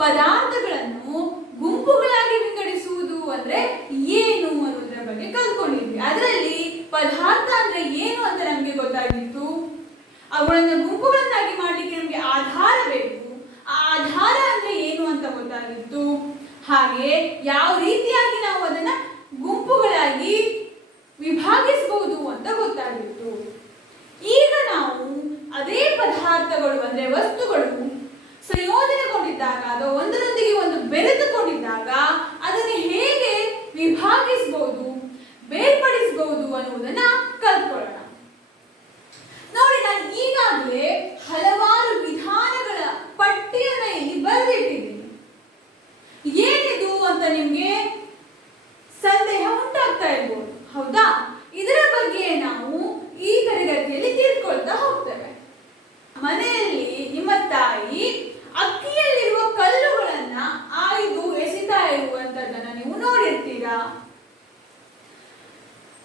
ಪದಾರ್ಥಗಳನ್ನು ಗುಂಪುಗಳಾಗಿ ವಿಂಗಡಿಸುವುದು ಅಂದ್ರೆ ಏನು ಅನ್ನೋದರ ಬಗ್ಗೆ ಕಲ್ತ್ಕೊಂಡಿದ್ವಿ. ಅದರಲ್ಲಿ ಪದಾರ್ಥ ಅಂದ್ರೆ ಏನು ಅಂತ ನಮಗೆ ಗೊತ್ತಾಗಿತ್ತು. ಅವುಗಳನ್ನು ಗುಂಪುಗಳನ್ನಾಗಿ ಮಾಡ್ಲಿಕ್ಕೆ ನಮಗೆ ಆಧಾರ ಬೇಕು. ಆ ಆಧಾರ ಅಂದ್ರೆ ಏನು ಅಂತ ಗೊತ್ತಾಗಿತ್ತು. ಹಾಗೆ ಯಾವ ರೀತಿಯಾಗಿ ನಾವು ಅದನ್ನ ಗುಂಪುಗಳಾಗಿ ವಿಭಾಗಿಸಬಹುದು ಅಂತ ಗೊತ್ತಾಗಿತ್ತು. ಈಗ ನಾವು ಅದೇ ಪದಾರ್ಥಗಳು ಅಂದ್ರೆ ವಸ್ತುಗಳು ಸಂಯೋಜನೆಗೊಂಡಿದ್ದಾಗ ಅಥವಾ ಒಂದರೊಂದಿಗೆ ಒಂದು ಬೆರೆತುಕೊಂಡಿದ್ದಾಗ ಅದನ್ನು ಹೇಗೆ ವಿಭಾಗಿಸಬಹುದು, ಬೇರ್ಪಡಿಸಬಹುದು ಅನ್ನುವುದನ್ನ ಕಲ್ತ್ಕೊಳ್ಳೋಣ. ನೋಡಿ, ನಾನು ಈಗಾಗಲೇ ಹಲವಾರು ವಿಧಾನಗಳ ಪಟ್ಟಿಯನ್ನ ಇಲ್ಲಿ ಬರೆದಿಟ್ಟಿದ್ದೀನಿ. ಏನಿದು ಅಂತ ನಿಮ್ಗೆ ಸಂದೇಹ ಉಂಟಾಗ್ತಾ ಇರ್ಬೋದು, ಹೌದಾ? ಇದರ ಬಗ್ಗೆ ನಾವು ಈ ತರಗತಿಯಲ್ಲಿ ತಿಳ್ಕೊಳ್ತಾ ಹೋಗ್ತೇವೆ. ಮನೆಯಲ್ಲಿ ನಿಮ್ಮ ತಾಯಿ ಅಕ್ಕಿಯಲ್ಲಿರುವ ಕಲ್ಲುಗಳನ್ನ ಆಯ್ದು ಎಸಿತಾ ಇರುವಂತದನ್ನ ನೀವು ನೋಡಿರ್ತೀರಾ.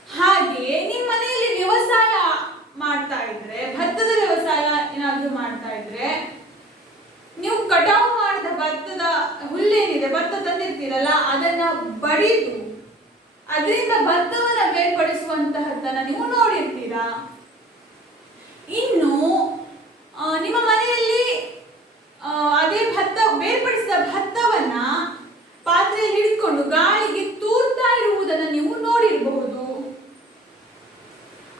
ಹಾಗೆ ನಿಮ್ಮ ಮನೆಯಲ್ಲಿ ವ್ಯವಸಾಯ ಮಾಡ್ತಾ ಇದ್ರೆ, ಭತ್ತದ ವ್ಯವಸಾಯ ಏನಾದ್ರೂ ಮಾಡ್ತಾ ಇದ್ರೆ, ನೀವು ಕಟಾವು ಮಾಡಿದ ಭತ್ತದ ಹುಲ್ಲೇನಿದೆ, ಭತ್ತ ತಂದಿರ್ತೀರಲ್ಲ, ಅದನ್ನ ಬಡಿದು ಅದರಿಂದ ಭತ್ತವನ್ನ ಬೇರ್ಪಡಿಸುವಂತಹದ್ದನ್ನ ನೀವು ನೋಡಿರ್ತೀರಾ. ಇನ್ನು ನಿಮ್ಮ ಮನೆಯಲ್ಲಿ ಅದೇ ಭತ್ತ ಬೇರ್ಪಡಿಸಿದ ಭತ್ತವನ್ನ ಪಾತ್ರೆಯಲ್ಲಿ ಹಿಡ್ಕೊಂಡು ಗಾಳಿಗೆ ತೂರ್ತಾ ಇರುವುದನ್ನು ನೀವು ನೋಡಿರಬಹುದು.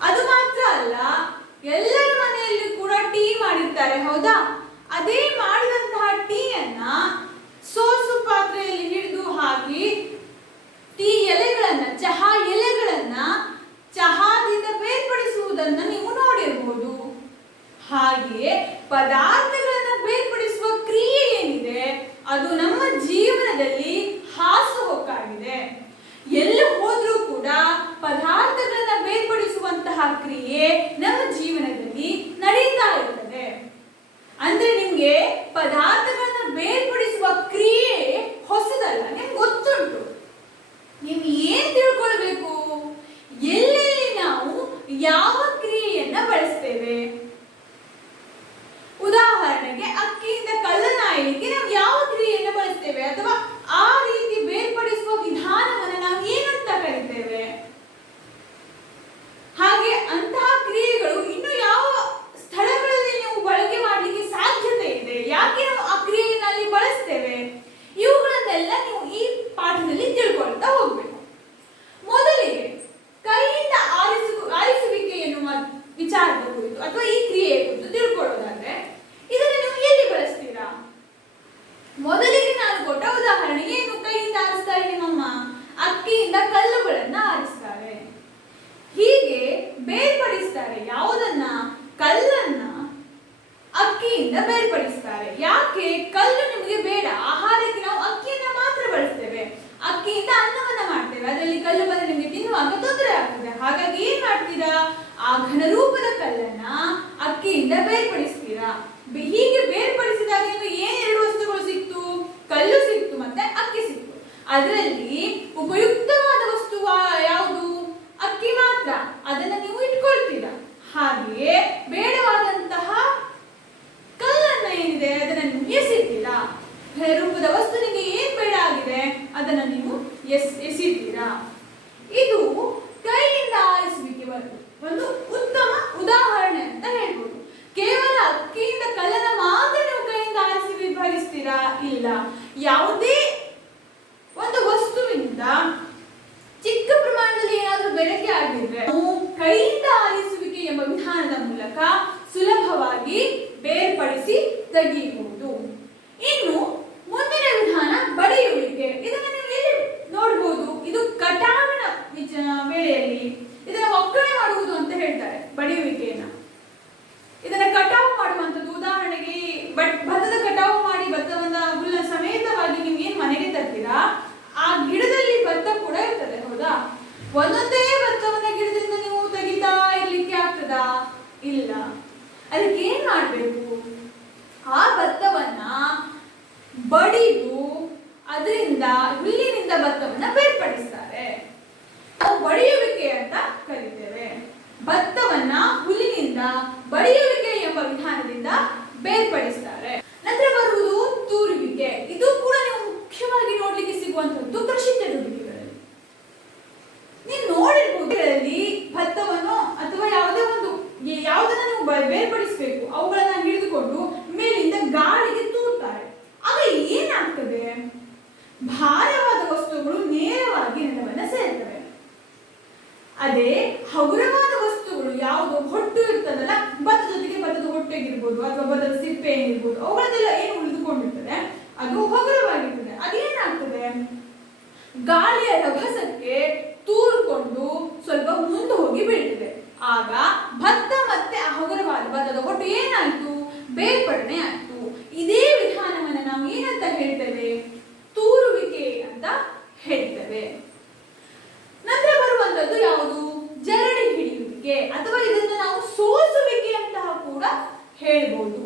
ಅದು ಮಾತ್ರ ಅಲ್ಲ, ಎಲ್ಲರ ಮನೆಯಲ್ಲಿ ಕೂಡ ಟೀ ಮಾಡಿರ್ತಾರೆ, ಹೌದಾ? ಅದೇ ಮಾಡಿದಂತಹ ಟೀಯನ್ನ ಸೋಸು ಪಾತ್ರೆಯಲ್ಲಿ ಹಿಡಿದು ಹಾಕಿ ಟೀ ಎಲೆಗಳನ್ನ, ಚಹಾ ಎಲೆಗಳನ್ನ ಚಹಾದಿಂದ ಬೇರ್ಪಡಿಸುವುದನ್ನ ನೀವು ನೋಡಿರಬಹುದು. ಹಾಗೆಯೇ ಪದಾರ್ಥಗಳನ್ನ ಬೇರ್ಪಡಿಸುವ ಕ್ರಿಯೆ ಏನಿದೆ ಅದು ನಮ್ಮ ಜೀವನದಲ್ಲಿ ಹಾಸುಹೊಕ್ಕಾಗಿದೆ. ಎಲ್ಲಿ ಹೋದ್ರೂ ಕೂಡ ಪದಾರ್ಥಗಳನ್ನ ಬೇರ್ಪಡಿಸುವಂತಹ ಕ್ರಿಯೆ ನಮ್ಮ ಜೀವನದಲ್ಲಿ ನಡೀತಾ ಇರ್ತದೆ. ಅಂದ್ರೆ ನಿಮ್ಗೆ ಪದಾರ್ಥಗಳನ್ನ ಬೇರ್ಪಡಿಸುವ ಕ್ರಿಯೆ ಹೊಸದಲ್ಲ, ನಿಮ್ಗೆ ಗೊತ್ತುಂಟು. ನೀವು ಏನ್ ತಿಳ್ಕೊಳ್ಬೇಕು, ಎಲ್ಲೆಲ್ಲಿ ನಾವು ಯಾವ ಕ್ರಿಯೆಯನ್ನ ಬಳಸ್ತೇವೆ. ಉದಾಹರಣೆಗೆ ಅಕ್ಕಿಯಿಂದ ಕಲ್ಲನ್ನ ಆಯ್ಲಿಕ್ಕೆ ನಾವು ಯಾವ ಕ್ರಿಯೆಯನ್ನು ಬಳಸ್ತೇವೆ, ಅಥವಾ ಆ ರೀತಿ ಬೇರ್ಪಡಿಸುವ ವಿಧಾನವನ್ನು ನಾವು ಏನಂತ ಕರಿತೇವೆ. ಹಾಗೆ ಅಂತಹ ಕ್ರಿಯೆಗಳು ಇನ್ನು ಯಾವ ಸ್ಥಳಗಳಲ್ಲಿ ನೀವು ಬಳಕೆ ಮಾಡಲಿಕ್ಕೆ ಸಾಧ್ಯತೆ ಇದೆ, ಯಾಕೆ ನಾವು ಆ ಕ್ರಿಯೆಯನ್ನು ಅಲ್ಲಿ ಬಳಸ್ತೇವೆ, ಇವುಗಳನ್ನೆಲ್ಲ ನೀವು ಈ ಪಾಠದಲ್ಲಿ ತಿಳ್ಕೊಳ್ತಾ ಹೋಗ್ಬೇಕು. ಮೊದಲಿಗೆ ಕೈಯಿಂದ ಆರಿಸುವಿಕೆ ಎನ್ನುವ ವಿಚಾರದ ಕುರಿತು ಅಥವಾ ಈ ಕ್ರಿಯೆಯ ಕುರಿತು ತಿಳ್ಕೊಳ್ಳೋದಾದ್ರೆ ಇದನ್ನು ನೀವು ಎಲ್ಲಿ ಬಳಸ್ತೀರಾ? ಮೊದಲಿಗೆ ನಾನು ಕೊಟ್ಟ ಉದಾಹರಣೆ ಏನು, ಕೈಯಿಂದ ಆರಿಸ್ತಾರೆ ನಿಮ್ಮಮ್ಮ, ಅಕ್ಕಿಯಿಂದ ಕಲ್ಲುಗಳನ್ನ ಆರಿಸ್ತಾರೆ. ಹೀಗೆ ಬೇರ್ಪಡಿಸ್ತಾರೆ. ಯಾವುದನ್ನ? ಕಲ್ಲನ್ನ ಅಕ್ಕಿಯಿಂದ ಬೇರ್ಪಡಿಸ್ತಾರೆ. ಯಾಕೆ? ಕಲ್ಲು ನಿಮಗೆ ಬೇಡ, ಆಹಾರಕ್ಕೆ ನಾವು ಅಕ್ಕಿಯನ್ನ ಮಾತ್ರ ಬಳಸ್ತೇವೆ. ಅಕ್ಕಿಯಿಂದ ಅನ್ನವನ್ನ ಮಾಡ್ತೇವೆ, ಅದರಲ್ಲಿ ಕಲ್ಲು ಬಂದ್ರೆ ನಿಮಗೆ ತಿನ್ನುವಾಗ ತೊಂದರೆ ಆಗ್ತದೆ. ಹಾಗಾಗಿ ಏನ್ ಮಾಡ್ತೀರಾ? ಆ ಘನರೂಪದ ಕಲ್ಲನ್ನ ಅಕ್ಕಿಯಿಂದ ಬೇರ್ಪಡಿಸ್ತೀರಾ. ಹೀಗೆ ಬೇರ್ಪಡಿಸಿದಾಗ ನಿಮಗೆ ಏನ್ ಎರಡು ವಸ್ತುಗಳು ಸಿಕ್ತು? ಕಲ್ಲು ಸಿಕ್ತು ಮತ್ತೆ ಅಕ್ಕಿ ಸಿಕ್ತು. ಅದರಲ್ಲಿ ಉಪಯುಕ್ತವಾದ ವಸ್ತು ಯಾವುದು? ಅಕ್ಕಿ ಮಾತ್ರ. ಅದನ್ನ ನೀವು ಇಟ್ಕೊಳ್ತೀರಾ. ಹಾಗೆಯೇ ಬೇಡವಾದಂತಹ ಕಲ್ಲನ್ನ ಏನಿದೆ ಅದನ್ನ ನೀವು ಎಸಿತೀರಾ. ಘನರೂಪದ ವಸ್ತು ನಿಮಗೆ ಏನ್ ಬೇಡ ಆಗಿದೆ ಅದನ್ನ ನೀವು ಎಸಿತೀರಾ. ಇದು ಕೈಯಿಂದ ಆರಿಸುವಿಕೆ ಒಂದು ಉತ್ತಮ ಉದಾಹರಣೆ ಅಂತ ಹೇಳ್ಬೋದು. ಕೇವಲ ಅಕ್ಕಿಯಿಂದ ಕಲ್ಲನ್ನ ಮಾತ್ರ ನೀವು ಕೈಯಿಂದ ಆರಿಸಿ ವಿಭಾಗಿಸ್ತೀರಾ? ಇಲ್ಲ. ಯಾವುದೇ ಒಂದು ವಸ್ತುವಿನಿಂದ ಚಿಕ್ಕ ಪ್ರಮಾಣದಲ್ಲಿ ಏನಾದ್ರೂ ಬೆರಕೆ ಆಗಿದ್ರೆ ನಾವು ಕೈಯಿಂದ ಆರಿಸುವಿಕೆ ಎಂಬ ವಿಧಾನದ ಮೂಲಕ ಸುಲಭವಾಗಿ ಬೇರ್ಪಡಿಸಿ ತೆಗೆಯಬಹುದು. ಇನ್ನು ಮುಂದಿನ ವಿಧಾನ ಬಡಿಯುವಿಕೆ. ಇದನ್ನ ನೀವು ಎಲ್ಲಿ ನೋಡಬಹುದು? ಇದು ಕಟಾವಿನ ವೇಳೆಯಲ್ಲಿ ಇದನ್ನ ಒಕ್ಕಣೆ ಮಾಡುವುದು ಅಂತ ಹೇಳ್ತಾರೆ, ಬಡಿಯುವಿಕೆಯನ್ನ. ಇದನ್ನ ಕಟಾವು ಮಾಡುವಂಥದ್ದು, ಉದಾಹರಣೆಗೆ ಭತ್ತದ ಕಟಾವು ಮಾಡಿ ಭತ್ತವನ್ನ ಹುಲ್ಲ ಸಮೇತವಾಗಿ ನೀವು ಏನ್ ಮನೆಗೆ ತರ್ತೀರಾ, ಆ ಗಿಡದಲ್ಲಿ ಭತ್ತ ಕೂಡ ಇರ್ತದೆ, ಹೌದಾ? ಒಂದೊಂದೇ ಭತ್ತವನ್ನ ಗಿಡದಿಂದ ನೀವು ತೆಗಿತಾ ಇರ್ಲಿಕ್ಕೆ ಆಗ್ತದಾ? ಇಲ್ಲ. ಅದಕ್ಕೆ ಏನ್ ಮಾಡ್ಬೇಕು? ಆ ಭತ್ತವನ್ನ ಬಡಿದು ಅದರಿಂದ ಹುಲ್ಲಿನಿಂದ ಭತ್ತವನ್ನ ಬೇರ್ಪಡಿಸ್ತಾರೆ. ನಾವು ಬಡಿಯುವಿಕೆ ಅಂತ ಕರೀತೇವೆ. ಭತ್ತವನ್ನ ಹುಲ್ಲಿನಿಂದ ಬಡಿಯುವಿಕೆ ಎಂಬ ವಿಧಾನದಿಂದ ಬೇರ್ಪಡಿಸ್ತಾರೆ. ನಂತರ ಬರುವುದು ತೂರುವಿಕೆ. ಹಿಡಿಯುವಿಕೆ ಇದು ಕೂಡ ನೀವು ಮುಖ್ಯವಾಗಿ ನೋಡ್ಲಿಕ್ಕೆ ಸಿಗುವಂತದ್ದು ಕೃಷಿ ಚಟುವಟಿಕೆಗಳಲ್ಲಿ. ನೀವು ನೋಡಿರ್ಬೋದು, ಭತ್ತವನ್ನು ಅಥವಾ ಯಾವುದನ್ನ ನೀವು ಬೇರ್ಪಡಿಸಬೇಕು ಅವುಗಳನ್ನ ಹಿಡಿದುಕೊಂಡು ಮೇಲಿಂದ ಗಾಳಿಗೆ ತೂರ್ತಾರೆ. ಆಗ ಏನಾಗ್ತದೆ? ಭಾರವಾದ ವಸ್ತುಗಳು ನೇರವಾಗಿ ನೆಲವನ್ನ ಸೇರ್ತವೆ. ಅದೇ ಹಗುರವಾದ ವಸ್ತುಗಳು ಯಾವುದು ಹೊಟ್ಟು ಇರ್ತದಲ್ಲ, ಭತ್ತದ ಜೊತೆಗೆ ಭತ್ತದ ಹೊಟ್ಟೆಗಿರ್ಬೋದು ಅಥವಾ ಭತ್ತದ ಸಿಪ್ಪೆ ಏನಿರ್ಬೋದು, ಅವುಗಳನ್ನೆಲ್ಲ ಏನು ಉಳಿದುಕೊಂಡಿರ್ತದೆ ಅದು ಹಗುರವಾಗಿರ್ತದೆ. ಅದೇನಾಗ್ತದೆ? ಗಾಳಿಯ ರಭಸಕ್ಕೆ ತೂರ್ಕೊಂಡು ಸ್ವಲ್ಪ ಮುಂದೆ ಹೋಗಿ ಬೀಳ್ತದೆ. ಆಗ ಭತ್ತ ಮತ್ತೆ ಆ ಹಗುರವಾದ ಭತ್ತದ ಹೊಟ್ಟು ಏನಾಯ್ತು? ಬೇರ್ಪಡಣೆ ಆಯ್ತು. ಇದೇ ವಿಧಾನವನ್ನ ನಾವು ಏನಂತ ಹೇಳ್ತೇವೆ? ತೂರುವಿಕೆ ಅಂತ ಹೇಳ್ತೇವೆ. ನಂತರ ಬರುವಂತದ್ದು ಯಾವುದು? ಜರಡಿ ಹಿಡಿಯುವಿಕೆ ಅಥವಾ ಇದನ್ನು ನಾವು ಸೋಸುವಿಕೆ ಅಂತ ಕೂಡ ಹೇಳ್ಬೋದು.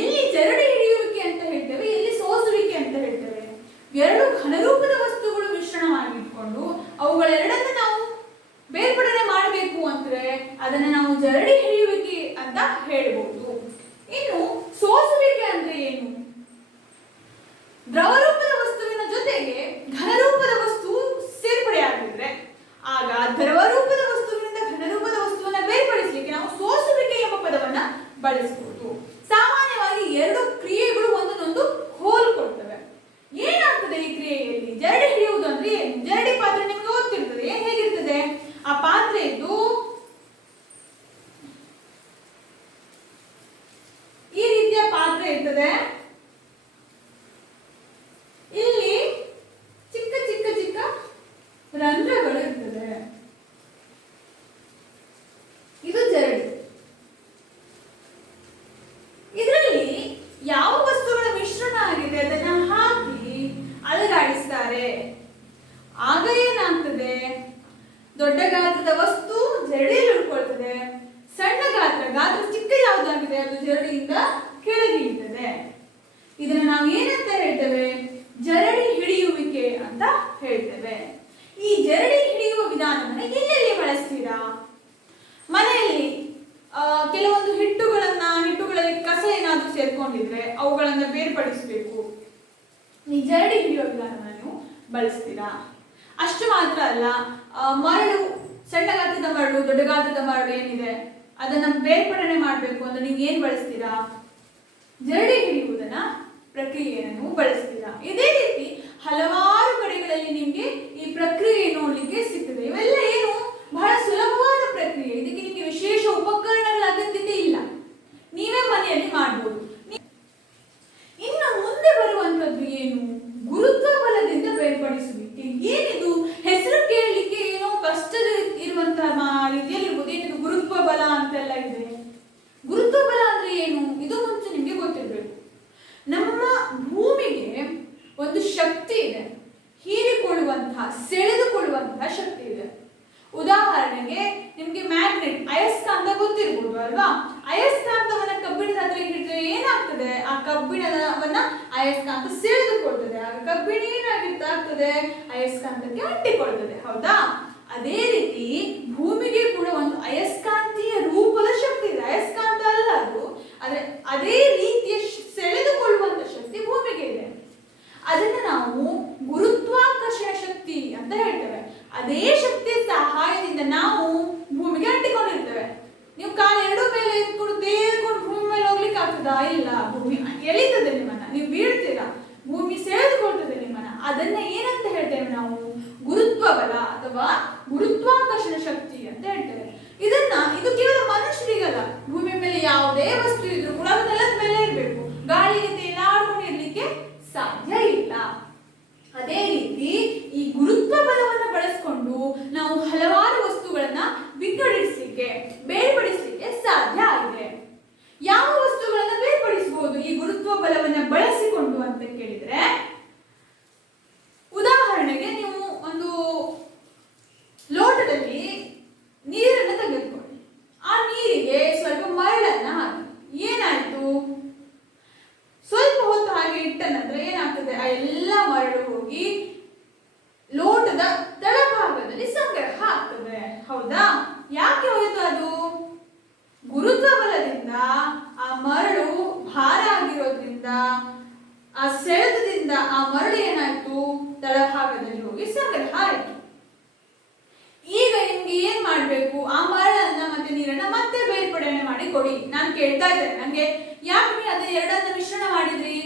ಎಲ್ಲಿ ಜರಡಿ ಹಿಡಿಯುವಿಕೆ ಅಂತ ಹೇಳ್ತೇವೆ, ಎಲ್ಲಿ ಸೋಸುವಿಕೆ ಅಂತ ಹೇಳ್ತೇವೆ? ಎರಡು ಘನರೂಪದ ವಸ್ತುಗಳು ಮಿಶ್ರಣವಾಗಿಟ್ಕೊಂಡು ಅವುಗಳೆರಡನ್ನ ನಾವು ಬೇರ್ಪಡಣೆ ಮಾಡಬೇಕು ಅಂದ್ರೆ ಅದನ್ನ ನಾವು ಜರಡಿ ಹಿಡಿಯುವಿಕೆ ಅಂತ ಹೇಳ್ಬೋದು. ಇನ್ನು ಸೋಸುವಿಕೆ ಅಂದ್ರೆ ಏನು? ದ್ರವರೂಪದ ವಸ್ತುವಿನ ಜೊತೆಗೆ ಘನರೂಪದ ವಸ್ತು ಸೇರ್ಪಡೆಯಾಗಿದ್ರೆ ಆಗ ದ್ರವರೂಪದ ವಸ್ತುವಿನಿಂದ ಘನರೂಪದ ವಸ್ತುವನ್ನ ಬೇರ್ಪಡಿಸಲಿಕ್ಕೆ ನಾವು ಸೋಸುವಿಕೆ ಎಂಬ ಪದವನ್ನ ಬಳಸಬಹುದು. ಸಾಮಾನ್ಯವಾಗಿ ಎರಡು ಕ್ರಿಯೆಗಳು ಒಂದನ್ನೊಂದು ಹೋಲ್ಕೊಳ್ತವೆ. ಏನಾಗ್ತದೆ ಈ ಕ್ರಿಯೆಯಲ್ಲಿ? ಜರಡಿ ಹಿಡಿಯುವುದು ಅಂದ್ರೆ ಏನು? ಜರಡಿ ಪಾತ್ರೆ ನಿಮ್ಗೆ ಗೊತ್ತಿರ್ತದೆ. ಹೇಗಿರ್ತದೆ? ಆ ಪಾತ್ರೆ ಇದ್ದು ಈ ರೀತಿಯ ಪಾತ್ರೆ ಇರ್ತದೆ. ಇಲ್ಲಿ ಚಿಕ್ಕ ಚಿಕ್ಕ ಚಿಕ್ಕ ರಂಧ್ರಗಳು ಇರ್ತದೆ. ಇದು ಜರಡಿ. ಇದರಲ್ಲಿ ಯಾವ ವಸ್ತುಗಳ ಮಿಶ್ರಣ ಆಗಿದೆ ಅದನ್ನ ಹಾಕಿ ಅಲುಗಾಡಿಸ್ತಾರೆ. ಆಗ ಏನಾಗ್ತದೆ? ದೊಡ್ಡ ಗಾತ್ರದ ವಸ್ತು ಜರಡಿಯಲ್ಲಿ ಉಳ್ಕೊಳ್ತದೆ. ಸಣ್ಣ ಗಾತ್ರ ಚಿಕ್ಕ ಯಾವುದಾಗಿದೆ ಅದು ಜರಡಿಯಿಂದ ಕೆಳಗೆ ಇರ್ತದೆ. ಇದನ್ನ ನಾವು ಏನಂತ ಹೇಳ್ತೇವೆ? ಜರಡಿ ಹಿಡಿಯುವಿಕೆ ಅಂತ ಹೇಳ್ತೇವೆ. ಈ ಜರಡಿ ಹಿಡಿಯುವ ವಿಧಾನವನ್ನ ಎಲ್ಲೆಲ್ಲಿ ಬಳಸ್ತೀರಾ? ಮನೆಯಲ್ಲಿ ಕೆಲವೊಂದು ಹಿಟ್ಟುಗಳಲ್ಲಿ ಕಸ ಏನಾದ್ರೂ ಸೇರ್ಕೊಂಡಿದ್ರೆ ಅವುಗಳನ್ನ ಬೇರ್ಪಡಿಸಬೇಕು. ಈ ಜರಡಿ ಹಿಡಿಯುವ ವಿಧಾನವನ್ನ ನೀವು ಬಳಸ್ತೀರಾ. ಅಷ್ಟು ಮಾತ್ರ ಅಲ್ಲ, ಮರಳು, ಸಣ್ಣ ಗಾತ್ರದ ಮರಳು, ದೊಡ್ಡ ಗಾತ್ರದ ಮರಳು ಏನಿದೆ ಅದನ್ನ ಬೇರ್ಪಡಣೆ ಮಾಡಬೇಕು ಅಂದ್ರೆ ನೀವು ಏನ್ ಬಳಸ್ತೀರಾ? ಜರಡಿ ಹಿಡಿಯುವುದನ್ನ ಪ್ರಕ್ರಿಯೆಯನ್ನು ನೀವು ಬಳಸ್ತೀರಾ. ಇದೇ ರೀತಿ ಹಲವಾರು ಕಡೆಗಳಲ್ಲಿ ನಿಮ್ಗೆ ಈ ಪ್ರಕ್ರಿಯೆ ನೋಡ್ಲಿಕ್ಕೆ ಸಿಗ್ತದೆ. ಇವೆಲ್ಲ ಏನು? ಬಹಳ ಸುಲಭವಾದ ಪ್ರಕ್ರಿಯೆ. ಇದಕ್ಕೆ ನಿಮಗೆ ವಿಶೇಷ ಉಪಕರಣಗಳ ಅಗತ್ಯತೆ ಇಲ್ಲ, ನೀವೇ ಮನೆಯಲ್ಲಿ ಮಾಡಬಹುದು. ಇನ್ನು ಮುಂದೆ ಬರುವಂತದ್ದು ಏನು? ಗುರುತ್ವ ಬಲದಿಂದ ಬೇರ್ಪಡಿಸುವಿಕೆ. ಏನಿದು? ಹೆಸರು ಕೇಳಲಿಕ್ಕೆ ಏನೋ ಕಷ್ಟ ಇರುವಂತಹ ರೀತಿಯಲ್ಲಿ ಇರ್ಬೋದು. ಏನಿದು ಗುರುತ್ವ ಬಲ ಅಂತೆಲ್ಲ ಇದೆ. ಗುರುತ್ವ ಬಲ ಅಂದ್ರೆ ಏನು? ಇದು ಮುಂಚೆ ನಿಮ್ಗೆ ಗೊತ್ತಿರ್ಬೇಕು. ನಮ್ಮ ಭೂಮಿಗೆ ಒಂದು ಶಕ್ತಿ ಇದೆ, ಹೀರಿಕೊಳ್ಳುವಂತಹ, ಸೆಳೆದುಕೊಳ್ಳುವಂತಹ ಶಕ್ತಿ ಇದೆ. ಉದಾಹರಣೆಗೆ ನಿಮ್ಗೆ ಮ್ಯಾಗ್ನೆಟ್, ಅಯಸ್ಕಾಂತ ಗೊತ್ತಿರ್ಬೋದು ಅಲ್ವಾ? ಅಯಸ್ಕಾಂತವನ್ನ ಕಬ್ಬಿಣದ ಹತ್ರ ಹಿಡಿದ್ರೆ ಏನಾಗ್ತದೆ? ಆ ಕಬ್ಬಿಣವನ್ನ ಅಯಸ್ಕಾಂತ ಸೆಳೆದುಕೊಳ್ತದೆ. ಆಗ ಕಬ್ಬಿಣ ಏನಾಗ್ತದೆ? ಅಯಸ್ಕಾಂತಕ್ಕೆ ಅಂಟಿಕೊಳ್ತದೆ. ಹೌದಾ? ಅದೇ ರೀತಿ ಭೂಮಿಗೆ ಕೂಡ ಒಂದು ಅಯಸ್ಕಾಂತೀಯ ರೂಪದ ಶಕ್ತಿ ಇದೆ. ಅಯಸ್ಕಾಂತ ಅಲ್ಲ ಅದು, ಆದ್ರೆ ಅದೇ ರೀತಿಯ ಸೆಳೆದುಕೊಳ್ಳುವಂತ ಶಕ್ತಿ ಭೂಮಿಗೆ ಇದೆ. ಅದನ್ನ ನಾವು ಗುರುತ್ವಾಕರ್ಷಣ ಶಕ್ತಿ ಅಂತ ಹೇಳ್ತೇವೆ. ಅದೇ ಶಕ್ತಿಯ ಸಹಾಯದಿಂದ ನಾವು ಭೂಮಿಗೆ ಅಂಟಿಕೊಂಡಿರ್ತೇವೆ. ನೀವು ಕಾಲು ಎರಡು ಮೇಲೆ ಎತ್ಕೊಂಡು ತೇಲ್ಕೊಂಡು ಭೂಮಿ ಮೇಲೆ ಹೋಗ್ಲಿಕ್ಕೆ ಆಗ್ತದಾ? ಇಲ್ಲ. ಭೂಮಿ ಎಳಿತದೆ ನಿಮ್ಮನ್ನ, ನೀವು ಬೀಳ್ತೀರಾ, ಭೂಮಿ ಸೆಳೆದುಕೊಳ್ತದೆ ನಿಮ್ಮನ್ನ. ಅದನ್ನ ಏನಂತ ಹೇಳ್ತೇವೆ ನಾವು? ಗುರುತ್ವ ಬಲ ಅಥವಾ ಗುರುತ್ವಾಕರ್ಷಣ ಶಕ್ತಿ ಅಂತ ಹೇಳ್ತೇವೆ. ಇದು ಕೇವಲ ಮನುಷ್ಯರಿಗಲ್ಲ, ಭೂಮಿ ಮೇಲೆ ಯಾವುದೇ ವಸ್ತು ಇದ್ರೂ ಕೂಡ ಅದು ನೆಲದ ಮೇಲೆ ಇರಬೇಕು. ಗಾಳಿಗೆ ತೇಲಾಡ್ಕೊಂಡಿರ್ಲಿಕ್ಕೆ ಸಾಧ್ಯ ಇಲ್ಲ. ಅದೇ ರೀತಿ ಈ ಗುರುತ್ವ ಬಲವನ್ನು ಬಳಸಿಕೊಂಡು ನಾವು ಹಲವಾರು ವಸ್ತುಗಳನ್ನ ವಿಂಗಡಿಸಲಿಕ್ಕೆ, ಬೇರ್ಪಡಿಸಲಿಕ್ಕೆ ಸಾಧ್ಯ ಆಗಿದೆ. ಯಾವ ವಸ್ತುಗಳನ್ನ ಬೇರ್ಪಡಿಸಬಹುದು ಈ ಗುರುತ್ವ ಬಲವನ್ನ ಬಳಸಿಕೊಂಡು ಅಂತ ಕೇಳಿದ್ರೆ, ಉದಾಹರಣೆಗೆ ನೀವು ಒಂದು ಲೋಟದಲ್ಲಿ ನೀರನ್ನು ತೆಗೆದುಕೊಳ್ಳಿ. ಆ ನೀರಿಗೆ ಸ್ವಲ್ಪ ಮರಳನ್ನ ಹಾಕಿ. ಏನಾಯ್ತು? ಆ ಮರಳು ಏನಾಯ್ತು, ತಳಭಾಗದಲ್ಲಿ ಹೋಗಿ ಸಂಗ್ರಹ ಆಯ್ತು. ಈಗ ನಿಮ್ಗೆ ಏನ್ ಮಾಡ್ಬೇಕು, ಆ ಮರಳನ್ನ ಮತ್ತೆ ನೀರನ್ನ ಮತ್ತೆ ಬೇರ್ಪಡಣೆ ಮಾಡಿ ಕೊಡಿ. ನಾನು ಕೇಳ್ತಾ ಇದ್ದೇನೆ, ನಂಗೆ ಯಾಕೆ ನೀವು ಅದೇ ಎರಡನ್ನ ಮಿಶ್ರಣ ಮಾಡಿದ್ರಿ?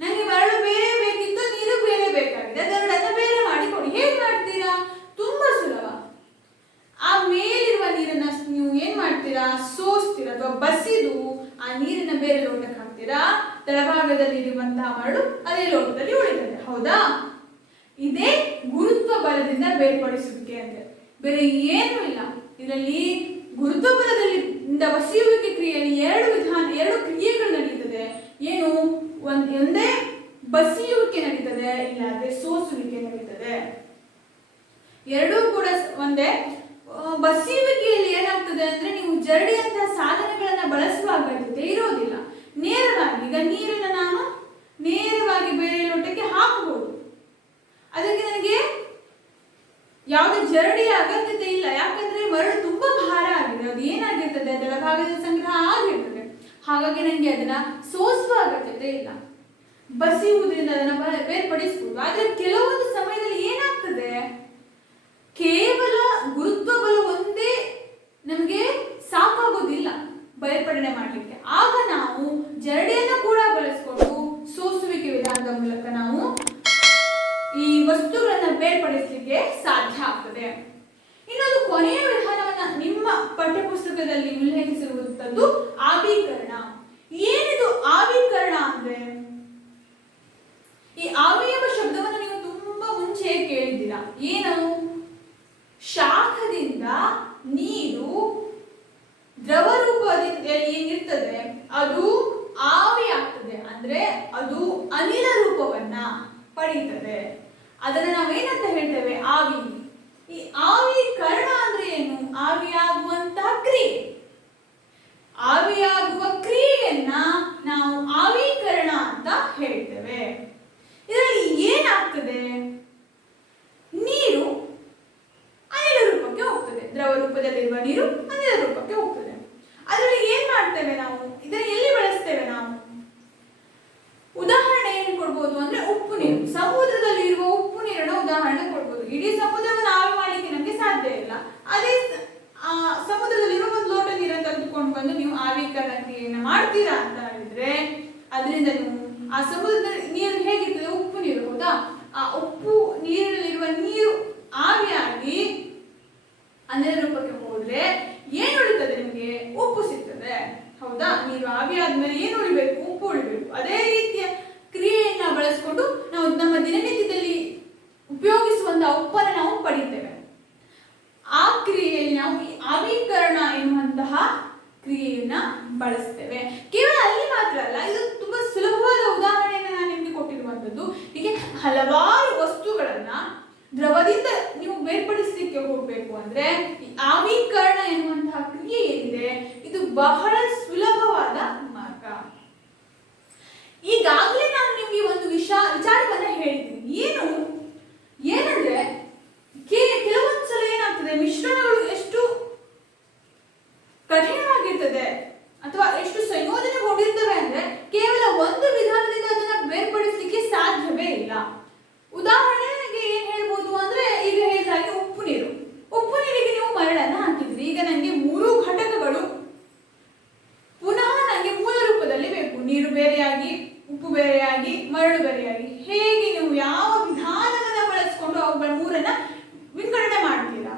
ನಂಗೆ ಮರಳು ಬೇರೆ ಬೇಕಿತ್ತು, ನೀರು ಬೇರೆ ಬೇಕಾಗಿದೆ, ಅದೆರಡನ್ನ ಬೇರೆ ಮಾಡಿ ಕೊಡಿ. ಹೇಗ್ ಮಾಡ್ತೀರಾ? ತುಂಬಾ ಸುಲಭ. ಆ ಮೇಲಿರುವ ನೀರನ್ನ ನೀವು ಏನ್ ಮಾಡ್ತೀರಾ, ಸೋಸ್ತೀರಾ ಅಥವಾ ಬಸಿದು ಆ ನೀರನ್ನ ಬೇರೆ ಲೋಟಕ್ಕೆ ಹಾಕ್ತೀರಾ. ತಳಭಾಗದಲ್ಲಿ ಇರುವಂತಹ ಮರಳು ಅದೇ ಲೋಟದಲ್ಲಿ ಉಳಿತದೆ. ಹೌದಾ? ಇದೇ ಗುರುತ್ವ ಬಲದಿಂದ ಬೇರ್ಪಡಿಸುವಿಕೆ ಅಂದ್ರೆ, ಬೇರೆ ಏನೂ ಇಲ್ಲ. ಇದರಲ್ಲಿ ಗುರುತ್ವ ಬಲದಿಂದ ಬಸಿಯುವಿಕೆ ಕ್ರಿಯೆಯಲ್ಲಿ ಎರಡು ಕ್ರಿಯೆಗಳು ನಡೀತದೆ. ಏನು? ಒಂದೇ ಬಸಿಯುವಿಕೆ ನಡೀತದೆ, ಇಲ್ಲಾಂದ್ರೆ ಸೋಸುವಿಕೆ ನಡೀತದೆ. ಎರಡೂ ಕೂಡ ಒಂದೇ. ಬಸಿಯುವಿಕೆಯಲ್ಲಿ ಏನಾಗ್ತದೆ ಅಂದ್ರೆ, ನೀವು ಜರಡಿಯಂತಹ ಸಾಧನಗಳನ್ನ ಬಳಸುವ ಅಗತ್ಯತೆ ಇರೋದಿಲ್ಲ. ನೇರವಾಗಿ ಈಗ ನೀರನ್ನ ನಾನು ನೇರವಾಗಿ ಬೇರೆ ಲೋಟಕ್ಕೆ ಹಾಕಬಹುದು. ಅದಕ್ಕೆ ನನಗೆ ಯಾವುದೇ ಜರಡಿಯ ಅಗತ್ಯತೆ ಇಲ್ಲ. ಯಾಕಂದ್ರೆ ಮರಳು ತುಂಬಾ ಭಾರ ಆಗಿದೆ, ಅದು ಏನಾಗಿರ್ತದೆ, ತಳಭಾಗದಲ್ಲಿ ಸಂಗ್ರಹ ಆಗಿರ್ತದೆ. ಹಾಗಾಗಿ ನನಗೆ ಅದನ್ನ ಸೋಸುವ ಅಗತ್ಯತೆ ಇಲ್ಲ. ಬಸಿಯುವುದರಿಂದ ಅದನ್ನ ಬೇರ್ಪಡಿಸಬಹುದು. ಆದ್ರೆ ಕೆಲವೊಂದು ಸಮಯದಲ್ಲಿ ಏನಾಗ್ತದೆ, ಕೇವಲ ಗುರುತ್ವ ಬಲ ಒಂದೇ ನಮಗೆ ಸಾಕಾಗೋದಿಲ್ಲ ಬೇರ್ಪಡಣೆ ಮಾಡಲಿಕ್ಕೆ. ಆಗ ನಾವು ಜರಡಿಯನ್ನು ಕೂಡ ಬಳಸಿಕೊಂಡು ಸೋಸುವಿಕೆ ವಿಧಾನದ ಮೂಲಕ ನಾವು ಈ ವಸ್ತುಗಳನ್ನ ಬೇರ್ಪಡಿಸಲಿಕ್ಕೆ ಸಾಧ್ಯ ಆಗ್ತದೆ. ಇನ್ನೊಂದು ಕೊನೆಯ ವಿಧಾನವನ್ನ ನಿಮ್ಮ ಪಠ್ಯಪುಸ್ತಕದಲ್ಲಿ ಉಲ್ಲೇಖಿಸಿರುವಂತದ್ದು ಆವಿಕರಣ. ಏನಿದು ಆವಿಕರಣ ಅಂದ್ರೆ, ಈ ಆವಿ ಎಂಬ ಶಬ್ದವನ್ನು ನೀವು ತುಂಬಾ ಮುಂಚೆ ಕೇಳಿದ್ದೀರಾ. ಏನು? ಶಾಖದಿಂದ ನೀರು ದ್ರವ ರೂಪದಿಂದ ಏನಿರ್ತದೆ ಅದು ಆವಿ ಆಗ್ತದೆ, ಅಂದ್ರೆ ಅದು ಅನಿಲ ರೂಪವನ್ನ ಪಡೀತದೆ. ಅದನ್ನ ನಾವೇನಂತ ಹೇಳ್ತೇವೆ? ಆವಿ. ಈ ಆವಿಕರಣ ಅಂದ್ರೆ ಏನು? ಆವಿಯಾಗುವಂತಹ ಕ್ರಿಯೆ. ಆವಿಯಾಗುವ ಕ್ರಿಯೆಯನ್ನ ನಾವು ಆವಿಕರಣ ಅಂತ ಹೇಳ್ತೇವೆ. ಇದರಲ್ಲಿ ಏನಾಗ್ತದೆ, ನೀರು ಅನಿಲ ರೂಪಕ್ಕೆ ಹೋಗ್ತದೆ, ದ್ರವ ರೂಪದಲ್ಲಿರುವ ನೀರು ಅನಿಲ ರೂಪಕ್ಕೆ ಹೋಗ್ತದೆ. ಅದರಲ್ಲಿ ಏನ್ ಮಾಡ್ತೇವೆ ನಾವು, ಇದನ್ನು ಎಲ್ಲಿ ಬಳಸ್ತೇವೆ ನಾವು? ಉದಾಹರಣೆ ಏನು ಕೊಡ್ಬೋದು ಅಂದ್ರೆ, ಉಪ್ಪು ನೀರು. ಸಮುದ್ರದಲ್ಲಿ ಇರುವ ಉಪ್ಪು ನೀರನ್ನ ಉದಾಹರಣೆ ಕೊಡ್ಬೋದು. ಇಡೀ ಸಮುದ್ರವನ್ನು ಆವಿ ಮಾಡಲಿಕ್ಕೆ ನಮಗೆ ಸಾಧ್ಯ ಇಲ್ಲ. ಅದೇ ಸಮುದ್ರದಲ್ಲಿರುವ ಒಂದು ಲೋಟ ನೀರನ್ನು ತೆಗೆದುಕೊಂಡು ಬಂದು ನೀವು ಆವಿಕರಣ ಕ್ರಿಯೆಯನ್ನ ಮಾಡ್ತೀರಾ ಅಂತ ಹೇಳಿದ್ರೆ, ಅದರಿಂದ ನೀವು ಆ ಸಮುದ್ರದ ನೀರು ಹೇಗಿರ್ತದೆ, ಉಪ್ಪು ನೀರು. ಹೌದಾ? ಆ ಉಪ್ಪು ನೀರಿನಲ್ಲಿರುವ ನೀರು ಆವಿಯಾಗಿ ಅನಿಲ ರೂಪಕ್ಕೆ ಹೋದ್ರೆ ಏನು ಉಳಿತದೆ? ನಿಮಗೆ ಉಪ್ಪು ಸಿಗ್ತದೆ. ಹೌದಾ? ನೀರು ಆವಿ ಆದ್ಮೇಲೆ ಏನು ಉಳಿಬೇಕು? ಉಪ್ಪು ಉಳಿಬೇಕು. ಅದೇ ರೀತಿಯ ಕ್ರಿಯೆಯನ್ನ ಬಳಸಿಕೊಂಡು ನಾವು ನಮ್ಮ ದಿನನಿತ್ಯದಲ್ಲಿ ಉಪಯೋಗಿಸುವಂತಹ ಉಪ್ಪನ್ನು ನಾವು ಪಡಿತೇವೆ. ಆ ಕ್ರಿಯೆಯಲ್ಲಿ ನಾವು ಈ ಆವಿಕರಣ ಎನ್ನುವಂತಹ ಕ್ರಿಯೆಯನ್ನ ಬಳಸ್ತೇವೆ. ಕೇವಲ ಅಲ್ಲಿ ಮಾತ್ರ ಅಲ್ಲ, ಇದು ತುಂಬಾ ಸುಲಭವಾದ ಉದಾಹರಣೆಯನ್ನು ನಾನು ನಿಮಗೆ ಕೊಟ್ಟಿರುವಂತದ್ದು. ಹೀಗೆ ಹಲವಾರು ವಸ್ತುಗಳನ್ನ ದ್ರವದಿಂದ ನೀವು ಬೇರ್ಪಡಿಸಲಿಕ್ಕೆ ಹೋಗ್ಬೇಕು ಅಂದ್ರೆ ಈ ಆವಿಕರಣ ಎನ್ನುವಂತಹ ಕ್ರಿಯೆ ಏನಿದೆ ಇದು ಬಹಳ ಸುಲಭವಾದ ಮಾರ್ಗ. ಈಗಾಗಲೇ ನಾನು ನಿಮಗೆ ಒಂದು ವಿಚಾರವನ್ನ ಹೇಳಿದ್ದೀನಿ. ಏನಂದ್ರೆ ಕೆಲವೊಂದು ಸಲ ಏನಾಗ್ತದೆ, ಮಿಶ್ರಣಗಳು ಎಷ್ಟು ಕಠಿಣವಾಗಿರ್ತದೆ ಅಥವಾ ಎಷ್ಟು ಸಂಯೋಜನೆಗೊಂಡಿರ್ತವೆ ಅಂದ್ರೆ ಕೇವಲ ಒಂದು ವಿಧಾನದಿಂದ ಅದನ್ನ ಬೇರ್ಪಡಿಸಲಿಕ್ಕೆ ಸಾಧ್ಯವೇ ಇಲ್ಲ. ಉದಾಹರಣೆಗೆ ಏನ್ ಹೇಳ್ಬೋದು ಅಂದ್ರೆ, ಈಗ ಹೇಳಿದಾಗೆ ಉಪ್ಪು ನೀರಿಗೆ ನೀವು ಮರಳನ್ನ ಹಾಕಿದ್ರಿ. ಈಗ ನನಗೆ ಮೂರು ಘಟಕಗಳು ಪುನಃ ನನಗೆ ಮೂಲ ರೂಪದಲ್ಲಿ ಬೇಕು. ನೀರು ಬೇರೆಯಾಗಿ, ಉಪ್ಪು ಬೇರೆಯಾಗಿ, ಮರಳು ಬೇರೆಯಾಗಿ. ಹೇಗೆ ನೀವು ಯಾವ ವಿಧಾನವನ್ನ ಬಳಸಿಕೊಂಡು ಅವುಗಳ ಮೂರನ್ನ ವಿಂಗಡಣೆ ಮಾಡ್ತೀರಾ?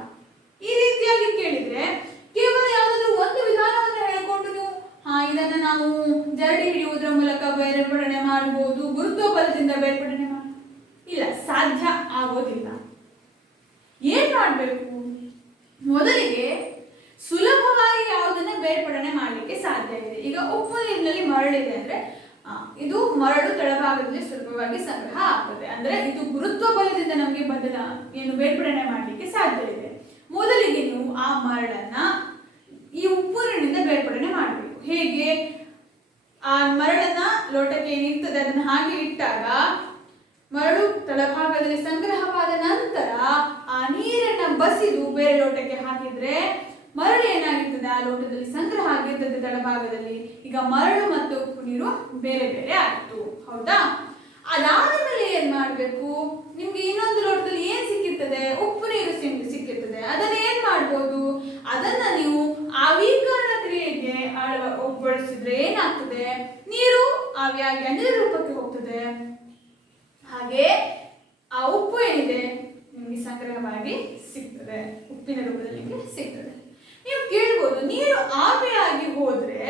ಈ ರೀತಿಯಾಗಿ ಕೇಳಿದ್ರೆ ಕೇವಲ ಯಾವುದಾದ್ರೂ ಒಂದು ವಿಧಾನವನ್ನು ಹೇಳ್ಕೊಂಡು ನೀವು ಇದನ್ನ ನಾವು ಜರಡಿ ಹಿಡಿಯುವುದರ ಮೂಲಕ ಬೇರ್ಪಡಣೆ ಮಾಡಬಹುದು, ಗುರುತ್ವ ಬಲದಿಂದ ಬೇರ್ಪಡಣೆ ಮಾಡಬಹುದು, ಇಲ್ಲ, ಸಾಧ್ಯ ಆಗೋದಿಲ್ಲ. ಏನ್ ಮಾಡ್ಬೇಕು? ಮೊದಲಿಗೆ ಸುಲಭವಾಗಿ ಯಾವುದನ್ನ ಬೇರ್ಪಡಣೆ ಮಾಡಲಿಕ್ಕೆ ಸಾಧ್ಯ ಇದೆ. ಈಗ ಉಪ್ಪು ನೀರಿನಲ್ಲಿ ಮರಳಿದೆ ಅಂದ್ರೆ ಇದು ಮರಳು ತಳಭಾಗದಲ್ಲಿ ಸುಲಭವಾಗಿ ಸಂಗ್ರಹ ಆಗ್ತದೆ. ಅಂದ್ರೆ ಇದು ಗುರುತ್ವ ಬಲದಿಂದ ನಮಗೆ ಬೇರ್ಪಡಣೆ ಮಾಡಲಿಕ್ಕೆ ಸಾಧ್ಯ ಇದೆ. ಮೊದಲಿಗೆ ನೀವು ಆ ಮರಳನ್ನ ಈ ಉಪ್ಪು ನೀರಿನಿಂದ ಬೇರ್ಪಡಣೆ ಮಾಡಬೇಕು. ಹೇಗೆ? ಆ ಮರಳನ್ನ ಲೋಟಕ್ಕೆ ಏನಿರ್ತದೆ ಅದನ್ನ ಹಾಗೆ ಇಟ್ಟಾಗ ಮರಳು ತಳಭಾಗದಲ್ಲಿ ಸಂಗ್ರಹವಾದ ನಂತರ ಆ ನೀರನ್ನ ಬಸಿದು ಬೇರೆ ಲೋಟಕ್ಕೆ ಹಾಕಿದ್ರೆ ಮರಳು ಏನಾಗಿರ್ತದೆ, ಆ ಲೋಟದಲ್ಲಿ ಸಂಗ್ರಹ ಆಗಿರ್ತದೆ ತಳಭಾಗದಲ್ಲಿ. ಈಗ ಮರಳು ಮತ್ತು ಉಪ್ಪು ನೀರು ಬೇರೆ ಬೇರೆ ಆಯಿತು. ಹೌದಾ? ಅದಾದ ಮೇಲೆ ಏನ್ ಮಾಡ್ಬೇಕು, ನಿಮ್ಗೆ ಇನ್ನೊಂದು ಲೋಟದಲ್ಲಿ ಏನ್ ಸಿಕ್ಕಿರ್ತದೆ, ಉಪ್ಪು ನೀರು ಸಿಕ್ಕಿರ್ತದೆ. ಅದನ್ನ ಏನ್ ಮಾಡ್ಬೋದು, ಅದನ್ನ ನೀವು ಆವಿಕರಣ ಕ್ರಿಯೆಗೆ ಬಳಸಿದ್ರೆ ಏನಾಗ್ತದೆ, ನೀರು ಆವಿಯಾಗಿ ಅನಿಲ ರೂಪಕ್ಕೆ ಹೋಗ್ತದೆ. ಹಾಗೆ ಆ ಉಪ್ಪು ಏನಿದೆ ನಿಮ್ಗೆ ಸಂಗ್ರಹವಾಗಿ ಸಿಗ್ತದೆ, ಉಪ್ಪಿನ ರೂಪದಲ್ಲಿ ನಿಮ್ಗೆ ಸಿಗ್ತದೆ. ನೀವು ಕೇಳ್ಬೋದು, ನೀರು ಆವಿಯಾಗಿ ಹೋದ್ರೆ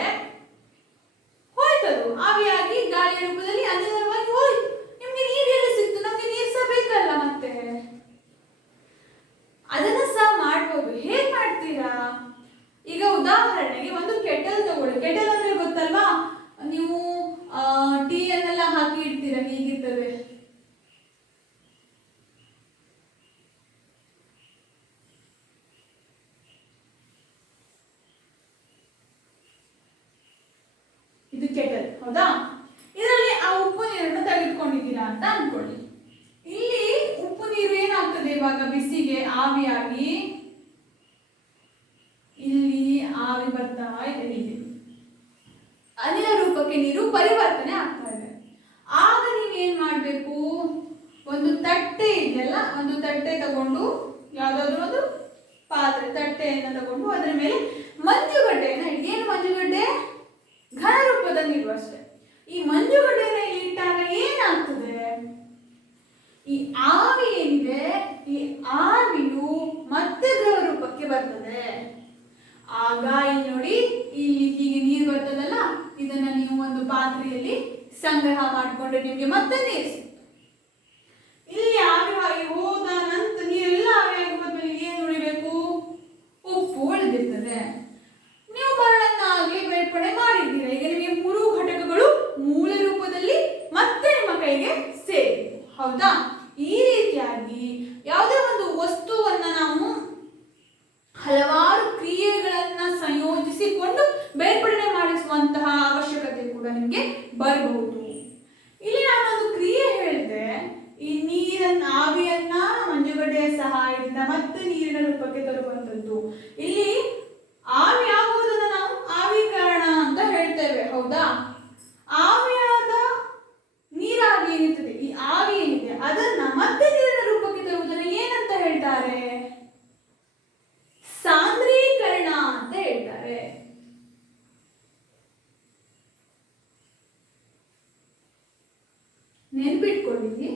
ಹೋಯ್ತದು, ಆವಿಯಾಗಿ ಗಾಳಿಯ ರೂಪದಲ್ಲಿ ಅನಿಲವಾಗಿ ಹೋಯ್ತು, ನಿಮ್ಗೆ ನೀರು ಎಲ್ಲಿ ಸಿಕ್ತು, ನಮ್ಗೆ ನೀರು ಸಹ ಬೇಕಲ್ಲ ಮತ್ತೆ. ಅದನ್ನ ಸಹ ಮಾಡ್ಬೋದು. ಹೇಗ್ ಮಾಡ್ತೀರಾ, ಈಗ ಉದಾಹರಣೆಗೆ ಒಂದು ಕೆಟಲ್ ತಗೊಳ್ಳಿ. ಕೆಟಲ್ ಅಂದ್ರೆ ಗೊತ್ತಲ್ವಾ, ನೀವು ಟೀ ಅನ್ನೆಲ್ಲ ಹಾಕಿ ಇಡ್ತೀರಾ, ಹೀಗಿರ್ತದೆ. ಇದು ಕೆಟಲ್, ಹೌದಾ? ಇದರಲ್ಲಿ ಆ ಉಪ್ಪು ನೀರನ್ನು ತೆಗೆದುಕೊಂಡಿದ್ದೀರಾ ಅಂತ ಅನ್ಕೊಳ್ಳಿ. ಇಲ್ಲಿ ಉಪ್ಪು ನೀರು ಏನಾಗ್ತದೆ, ಇವಾಗ ಬಿಸಿಗೆ ಆವಿಯಾಗಿ ಇಲ್ಲಿ ಆವಿ ಬರ್ತಾ ಇದೆ, ಹೀಗೆ ಅನಿಲ ರೂಪಕ್ಕೆ ನೀರು ಪರಿವರ್ತನೆ ಆಗ್ತಾ ಇದೆ. ಆಗ ನೀವೇನ್ ಮಾಡ್ಬೇಕು, ಒಂದು ತಟ್ಟೆ ಇದೆಯಲ್ಲ, ಒಂದು ತಟ್ಟೆ ತಗೊಂಡು, ಯಾವ್ದಾದ್ರು ಒಂದು ಪಾತ್ರೆ ತಟ್ಟೆಯನ್ನು ತಗೊಂಡು ಅದರ ಮೇಲೆ ಮಂಜುಗಡ್ಡೆಯನ್ನ ಇಡಿ. ಏನು ಮಂಜುಗಡ್ಡೆ, ಘನ ರೂಪದಲ್ಲಿ ಇರುವ ಅಷ್ಟೇ. ಈ ಮಂಜುಗಡ್ಡೆಯನ್ನ ಇಟ್ಟಾಗ ಏನಾಗ್ತದೆ, ಈ ಆವಿ ಏನಿದೆ, ಈ ಆವಿಯು ಮತ್ತೆ ದ್ರವ ರೂಪಕ್ಕೆ ಬರ್ತದೆ. ಆಗ ಇಲ್ಲಿ ನೋಡಿ, ಇಲ್ಲಿ ಹೀಗೆ ನೀರು ಬರ್ತದಲ್ಲ, ಇದನ್ನ ನೀವು ಒಂದು ಪಾತ್ರೆಯಲ್ಲಿ ಸಂಗ್ರಹ ಮಾಡಿಕೊಂಡ್ರೆ ನಿಮ್ಗೆ ಮತ್ತೆ ನೀರು ಸಿಗ್ತದೆ. ಇಲ್ಲಿ ಆವಿಯಾಗಿ ಹೋದ ನಂತರ, ನೀರೆಲ್ಲ ಆವಿಯಾಗಿ ಹೋದ್ಮೇಲೆ ಏನು ಉಳಿಬೇಕು, ಉಪ್ಪು ಉಳಿದಿರ್ತದೆ. ನೀವು ಮರಳನ್ನಾಗ್ಲಿ ಬೇರ್ಪಡೆ ಮಾಡಿದ್ದೀರಾ, ಈಗ ನಿಮಗೆ 3 ಘಟಕಗಳು ಮೂಲ ರೂಪದಲ್ಲಿ ಮತ್ತೆ ನಿಮ್ಮ ಕೈಗೆ ಸೇರಿವೆ, ಹೌದಾ? ಈ ರೀತಿಯಾಗಿ ಯಾವುದೇ ಒಂದು ವಸ್ತುವನ್ನ ನಾವು ಹಲವಾರು ಕ್ರಿಯೆಗಳನ್ನ ಸಂಯೋಜಿಸಿಕೊಂಡು ಬೇರ್ಪಡಣೆ ಮಾಡಿಸುವಂತಹ ಅವಶ್ಯಕತೆ ಕೂಡ ನಿಮಗೆ ಬರಬಹುದು. ಇಲ್ಲಿ ನಾನೊಂದು ಕ್ರಿಯೆ ಹೇಳಿದೆ, ಈ ನೀರನ್ನ ಆವಿಯನ್ನ ಮಂಜುಗಡ್ಡೆಯ ಸಹಾಯದಿಂದ ಮತ್ತೆ ನೀರಿನ ರೂಪಕ್ಕೆ ತರುವಂತದ್ದು. ಇಲ್ಲಿ ಆವಿ ಆಗುವುದನ್ನು ನಾವು ಆವಿಕರಣ ಅಂತ ಹೇಳ್ತೇವೆ, ಹೌದಾ? ಆವಿಯಾದ ನೀರಾಗಿ ಏನಿರ್ತದೆ, ಈ ಆವಿ ಏನಿದೆ ಅದನ್ನ ಮತ್ತೆ ನೀರಿನ ರೂಪಕ್ಕೆ ತರುವುದನ್ನು ಏನಂತ ಹೇಳ್ತಾರೆ, ಸಾಂದ್ರೀಕರಣ ಅಂತ ಹೇಳ್ತಾರೆ. ನೆನ್ಪಿಟ್ಕೊಳ್ಳಿ,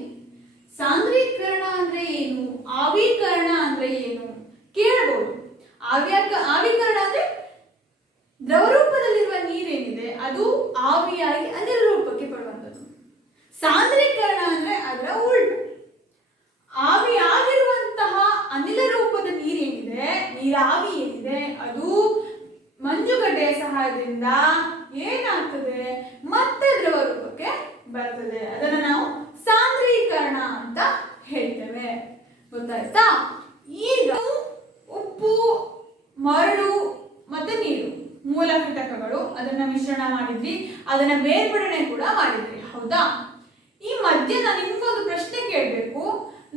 ಸಾಂದ್ರೀಕರಣ ಅಂದ್ರೆ ಏನು, ಆವಿಕರಣ ಅಂದ್ರೆ ಏನು ಕೇಳಬಹುದು. ಆವಿಕರಣ ಅಂದ್ರೆ ದ್ರವ ರೂಪದಲ್ಲಿರುವ ನೀರೇನಿದೆ ಅದು ಆವಿಯಾಗಿ ಅನಿಲ ರೂಪಕ್ಕೆ ಬರುವಂಥದ್ದು. ಸಾಂದ್ರೀಕರಣ ಅಂದ್ರೆ ಅದರ ಉಲ್ಟು. ಆವಿಯಾಗಿರುವಂತಹ ಅನಿಲ ರೂಪದ ನೀರೇನಿದೆ, ನೀರಾವಿ ಏನಿದೆ, ಅದು ಮಂಜುಗಡ್ಡೆಯ ಸಹಾಯದಿಂದ ಏನಾಗ್ತದೆ, ಮತ್ತೆ ದ್ರವ ರೂಪಕ್ಕೆ ಬರ್ತದೆ. ಅದನ್ನ ನಾವು ಸಾಂದ್ರೀಕರಣ ಅಂತ ಹೇಳ್ತೇವೆ, ಗೊತ್ತಾಯ್ತಾ? ಈಗ ಉಪ್ಪು, ಮರಳು ಮತ್ತೆ ನೀರು ಮೂಲ ಘಟಕಗಳು, ಅದನ್ನ ಮಿಶ್ರಣ ಮಾಡಿದ್ವಿ, ಅದನ್ನ ಬೇರ್ಪಡಣೆ ಕೂಡ ಮಾಡಿದ್ವಿ, ಹೌದಾ? ಈ ಮಧ್ಯೆ ನಾನು ನಿಮ್ಗೊಂದು ಪ್ರಶ್ನೆ ಕೇಳಬೇಕು.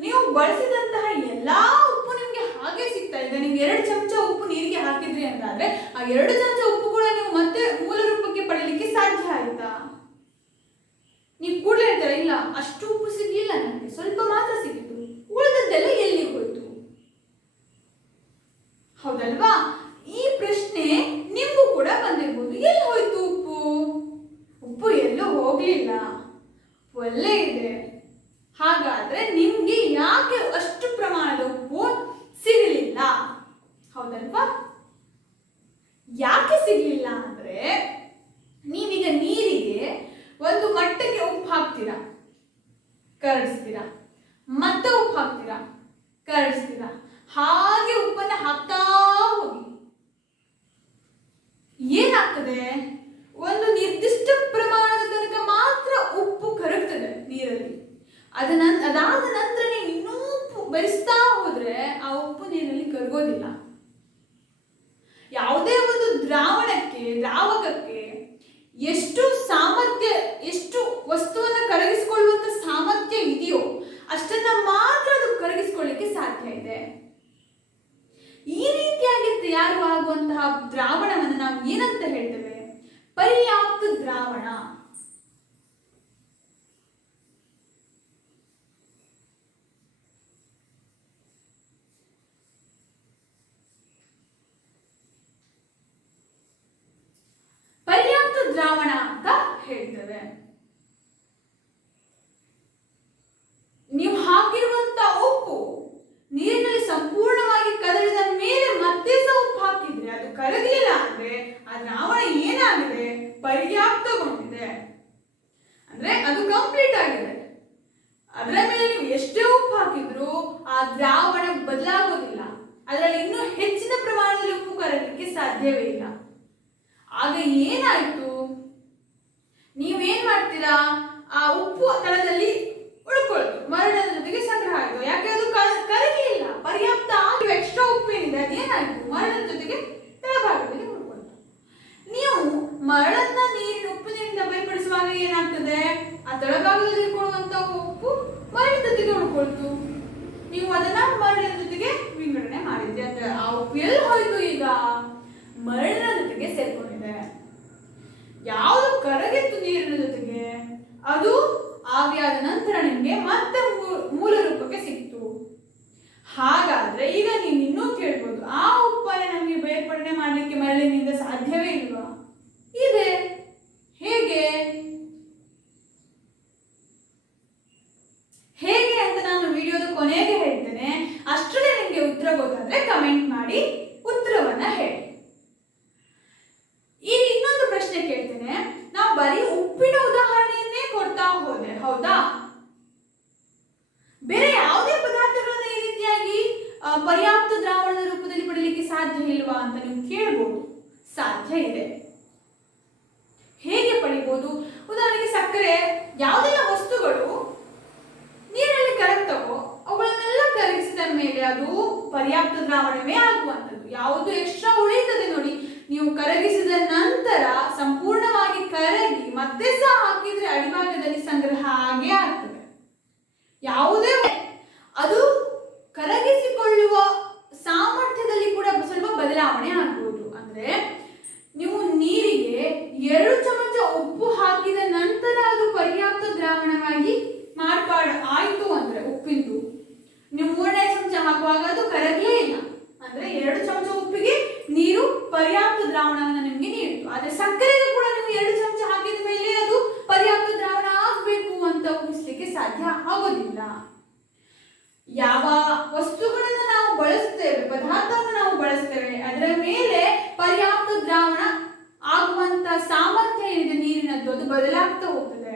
ನೀವು ಬಳಸಿದಂತಹ ಎಲ್ಲಾ ಉಪ್ಪು ನಿಮ್ಗೆ ಹಾಗೆ ಸಿಗ್ತಾ ಇದೆ. ನಿಮ್ಗೆ 2 ಚಮಚ ಉಪ್ಪು ನೀರಿಗೆ ಹಾಕಿದ್ರಿ ಅಂತಾದ್ರೆ ಆ 2 ಚಮಚ ಉಪ್ಪು ಕೂಡ ನೀವು ಮತ್ತೆ ಮೂಲ ರೂಪಕ್ಕೆ ಪಡೀಲಿಕ್ಕೆ ಸಾಧ್ಯ ಆಯ್ತಾ? ನೀವು ಕೂಡಲೇ ಹೇಳ್ತಾರೆ, ಇಲ್ಲ ಅಷ್ಟು ಉಪ್ಪು ಸಿಗ್ಲಿಲ್ಲ, ನನಗೆ ಸ್ವಲ್ಪ ಮಾತ್ರ ಸಿಕ್ಕಿತು, ಉಳಿದದ್ದೆಲ್ಲ ಎಲ್ಲಿ ಹೋಯ್ತು, ಹೌದಲ್ವಾ? ಈ ಪ್ರಶ್ನೆ ನಿಮ್ಗೂ ಕೂಡ ಬಂದಿರ್ಬೋದು, ಎಲ್ಲಿ ಹೋಯ್ತು ಉಪ್ಪು? ಉಪ್ಪು ಎಲ್ಲೂ ಹೋಗ್ಲಿಲ್ಲ, ಒಳ್ಳೆ ಇದೆ. ಹಾಗಾದ್ರೆ ನಿಮ್ಗೆ ಯಾಕೆ ಅಷ್ಟು ಪ್ರಮಾಣದ ಉಪ್ಪು ಸಿಗಲಿಲ್ಲ, ಹೌದಲ್ವಾ? ಯಾಕೆ ಸಿಗ್ಲಿಲ್ಲ ಅಂದ್ರೆ, ನೀವೀಗ ನೀರಿಗೆ ಒಂದು ಮಟ್ಟಕ್ಕೆ ಉಪ್ಪು ಹಾಕ್ತೀರಾ, ಕರಗಿಸ್ತೀರಾ, ಮತ್ತೆ ಉಪ್ಪು ಹಾಕ್ತೀರಾ, ಕರಗಿಸ್ತೀರಾ, ಹಾಗೆ ಉಪ್ಪನ್ನ ಹಾಕ್ತಾ ಹೋಗಿ. ಏನಾಗ್ತದೆ, ಒಂದು ನಿರ್ದಿಷ್ಟ ಪ್ರಮಾಣದ ತನಕ ಮಾತ್ರ ಉಪ್ಪು ಕರಗ್ತದೆ ನೀರಲ್ಲಿ. ಅದಾದ ನಂತರ ನೀವು ಇನ್ನೂ ಉಪ್ಪು ಬೆರೆಸ್ತಾ ಹೋದ್ರೆ ಆ ಉಪ್ಪು ನೀರಲ್ಲಿ ಕರಗೋದಿಲ್ಲ. ಯಾವುದೇ ಒಂದು ದ್ರಾವಕಕ್ಕೆ ಎಷ್ಟು ಸಾಮರ್ಥ್ಯ, ಎಷ್ಟು ವಸ್ತುವನ್ನ ಕರಗಿಸಿಕೊಳ್ಳುವಂತ ಸಾಮರ್ಥ್ಯ ಇದೆಯೋ ಅಷ್ಟನ್ನ ಮಾತ್ರ ಅದು ಕರಗಿಸಿಕೊಳ್ಳಿಕ್ಕೆ ಸಾಧ್ಯ ಇದೆ. ಈ ರೀತಿಯಾಗಿ ತಯಾರುವಾಗುವಂತಹ ದ್ರಾವಣವನ್ನು ನಾವು ಏನಂತ ಹೇಳ್ತೇವೆ, ಪರ್ಯಾಪ್ತ ದ್ರಾವಣ. ಅಂದ್ರೆ ಅದು ಕಂಪ್ಲೀಟ್ ಆಗಿದೆ. ಅದರ ಮೇಲೆ ನೀವು ಎಷ್ಟೇ ಉಪ್ಪು ಹಾಕಿದ್ರು ಆ ದ್ರಾವಣ ಬದಲಾಗೋದಿಲ್ಲ. ಅದರಲ್ಲಿ ಇನ್ನೂ ಹೆಚ್ಚಿನ ಪ್ರಮಾಣದಲ್ಲಿ ಉಪ್ಪು ಕರಗಲಿಕ್ಕೆ ಸಾಧ್ಯವೇ ಇಲ್ಲ. ಆಗ ಏನಾಯ್ತು, ನೀವೇನ್ ಮಾಡ್ತೀರಾ, ಆ ಉಪ್ಪು ತಳದಲ್ಲಿ ಉಳ್ಕೊಳ್ತು, ಮರಳಿನ ಜೊತೆಗೆ ಸಂಗ್ರಹ ಆಯ್ತು. ಯಾಕೆ ಅದು ಕರಗಲಿಲ್ಲ, ಪರ್ಯಾಪ್ತ ಎಕ್ಸ್ಟ್ರಾ ಉಪ್ಪೇನಿದೆ ಅದೇನಾಯ್ತು, ಮರಳಿನ ಜೊತೆಗೆ ತಳಭಾಗದಲ್ಲಿ ಉಳ್ಕೊಳ್ತು. ನೀವು ಮರಳನ್ನ ಉಪ್ಪಿನಿಂದ ಬೇರ್ಪಡಿಸುವಾಗ ಏನಾಗ್ತದೆ, ಆ ತಳಭಾಗದಲ್ಲಿ ಇಟ್ಕೊಳ್ಳುವಂತ ಉಪ್ಪು ಮರಳಿನ ಜೊತೆಗೆ ಉಳ್ಕೊಳ್ತು. ನೀವು ಅದನ್ನ ಮರಳಿನ ಜೊತೆಗೆ ವಿಂಗಡಣೆ ಮಾಡಿದ್ರಿ ಅಂದ್ರೆ ಆ ಉಪ್ಪು ಎಲ್ಲಿ ಹೋಯ್ತು, ಈಗ ಮರಳಿನ ಜೊತೆಗೆ ಸೇರ್ಕೊಂಡಿದೆ. ಯಾವುದು ಕರಗಿತ್ತು ನೀರಿನ ಜೊತೆಗೆ ಅದು ಆವಿಯಾದ ನಂತರ ನಿಮ್ಗೆ ಮತ್ತೆ ಮೂಲ ರೂಪಕ್ಕೆ ಸಿಕ್ತು. ಹಾಗಾದ್ರೆ ಈಗ ನೀವು ಇನ್ನೂ ಕೇಳ್ಬೋದು, ಆ ಉಪ್ಪನ್ನ ನಮಗೆ ಬೇರ್ಪಡಣೆ ಮಾಡ್ಲಿಕ್ಕೆ ಮರಳಿನಿಂದ ಸಾಧ್ಯವೇ ಇಲ್ವಾ? ಇದೆ. ಹೇಗೆ ಹೇಗೆ ಅಂತ ನಾನು ವಿಡಿಯೋದ ಕೊನೆಗೆ ಹೇಳ್ತೇನೆ. ಅಷ್ಟರಲ್ಲಿ ನಿಮ್ಗೆ ಉತ್ತರ ಗೊತ್ತಾದ್ರೆ ಕಮೆಂಟ್ ಮಾಡಿ ಉತ್ತರವನ್ನ ಹೇಳಿ. ಈಗ ಇನ್ನೊಂದು ಪ್ರಶ್ನೆ ಕೇಳ್ತೇನೆ. ನಾವು ಬರೀ ಉಪ್ಪಿನ ಉದಾಹರಣೆಯನ್ನೇ ಕೊಡ್ತಾ ಹೋದೆ, ಹೌದಾ? ಬೇರೆ ಯಾವುದೇ ಪದಾರ್ಥಗಳನ್ನ ಈ ರೀತಿಯಾಗಿ ಪರ್ಯಾಪ್ತ ದ್ರಾವಣದ ರೂಪದಲ್ಲಿ ಪಡೆಯಲಿಕ್ಕೆ ಸಾಧ್ಯ ಇಲ್ವಾ ಅಂತ ನೀವು ಕೇಳಬಹುದು. ಸಾಧ್ಯ ಇದೆ. ಹೇಗೆ ಪಡಿಬಹುದು? ಉದಾಹರಣೆಗೆ ಸಕ್ಕರೆ, ಯಾವುದೆಲ್ಲ ವಸ್ತುಗಳು ನೀರಲ್ಲಿ ಕರಗ್ತವೋ ಅವುಗಳನ್ನೆಲ್ಲ ಕರಗಿಸಿದ ಮೇಲೆ ಅದು ಪರ್ಯಾಪ್ತ ದ್ರಾವಣವೇ ಆಗುವಂಥದ್ದು. ಯಾವುದು ಎಕ್ಸ್ಟ್ರಾ ಉಳಿತದೆ ನೋಡಿ, ನೀವು ಕರಗಿಸಿದ ನಂತರ ಸಂಪೂರ್ಣವಾಗಿ ಕರಗಿ ಮತ್ತೆ ಸಹ ಹಾಕಿದ್ರೆ ಅಡಿಭಾಗದಲ್ಲಿ ಸಂಗ್ರಹ ಆಗೇ ಆಗ್ತದೆ. ಯಾವುದೇ ಅದು ಕರಗಿಸಿಕೊಳ್ಳುವ ಸಾಮರ್ಥ್ಯದಲ್ಲಿ ಕೂಡ ಸ್ವಲ್ಪ ಬದಲಾವಣೆ ಆಗ್ಬೋದು. ಅಂದ್ರೆ ನೀವು ನೀರಿಗೆ 2 ಚಮಚ ಉಪ್ಪು ಹಾಕಿದ ನಂತರ ಅದು ಪರ್ಯಾಪ್ತ ದ್ರಾವಣವಾಗಿ ಮಾರ್ಪಾಡು ಆಯ್ತು ಅಂದ್ರೆ ಉಪ್ಪಿಂದು, ನೀವು 3ನೇ ಚಮಚ ಹಾಕುವಾಗ ಅದು ಕರಗಲೇ ಇಲ್ಲ ಅಂದ್ರೆ 2 ಚಮಚ ಉಪ್ಪಿಗೆ ನೀರು ಪರ್ಯಾಪ್ತ ದ್ರಾವಣವನ್ನು ನಿಮ್ಗೆ ನೀಡಿತು. ಆದ್ರೆ ಸಕ್ಕರೆಗೆ ಕೂಡ ನೀವು 2 ಚಮಚ ಹಾಕಿದ ಮೇಲೆ ಅದು ಪರ್ಯಾಪ್ತ ದ್ರಾವಣ ಆಗ್ಬೇಕು ಅಂತ ಊಹಿಸ್ಲಿಕ್ಕೆ ಸಾಧ್ಯ ಆಗೋದಿಲ್ಲ. ಯಾವ ವಸ್ತುಗಳನ್ನ ನಾವು ಬಳಸ್ತೇವೆ, ಪದಾರ್ಥವನ್ನು ನಾವು ಬಳಸ್ತೇವೆ, ಅದರ ಮೇಲೆ ಪರ್ಯಾಪ್ತ ದ್ರಾವಣ ಆಗುವಂತ ಸಾಮರ್ಥ್ಯ ಏನಿದೆ ನೀರಿನದ್ದು ಅದು ಬದಲಾಗ್ತಾ ಹೋಗ್ತದೆ.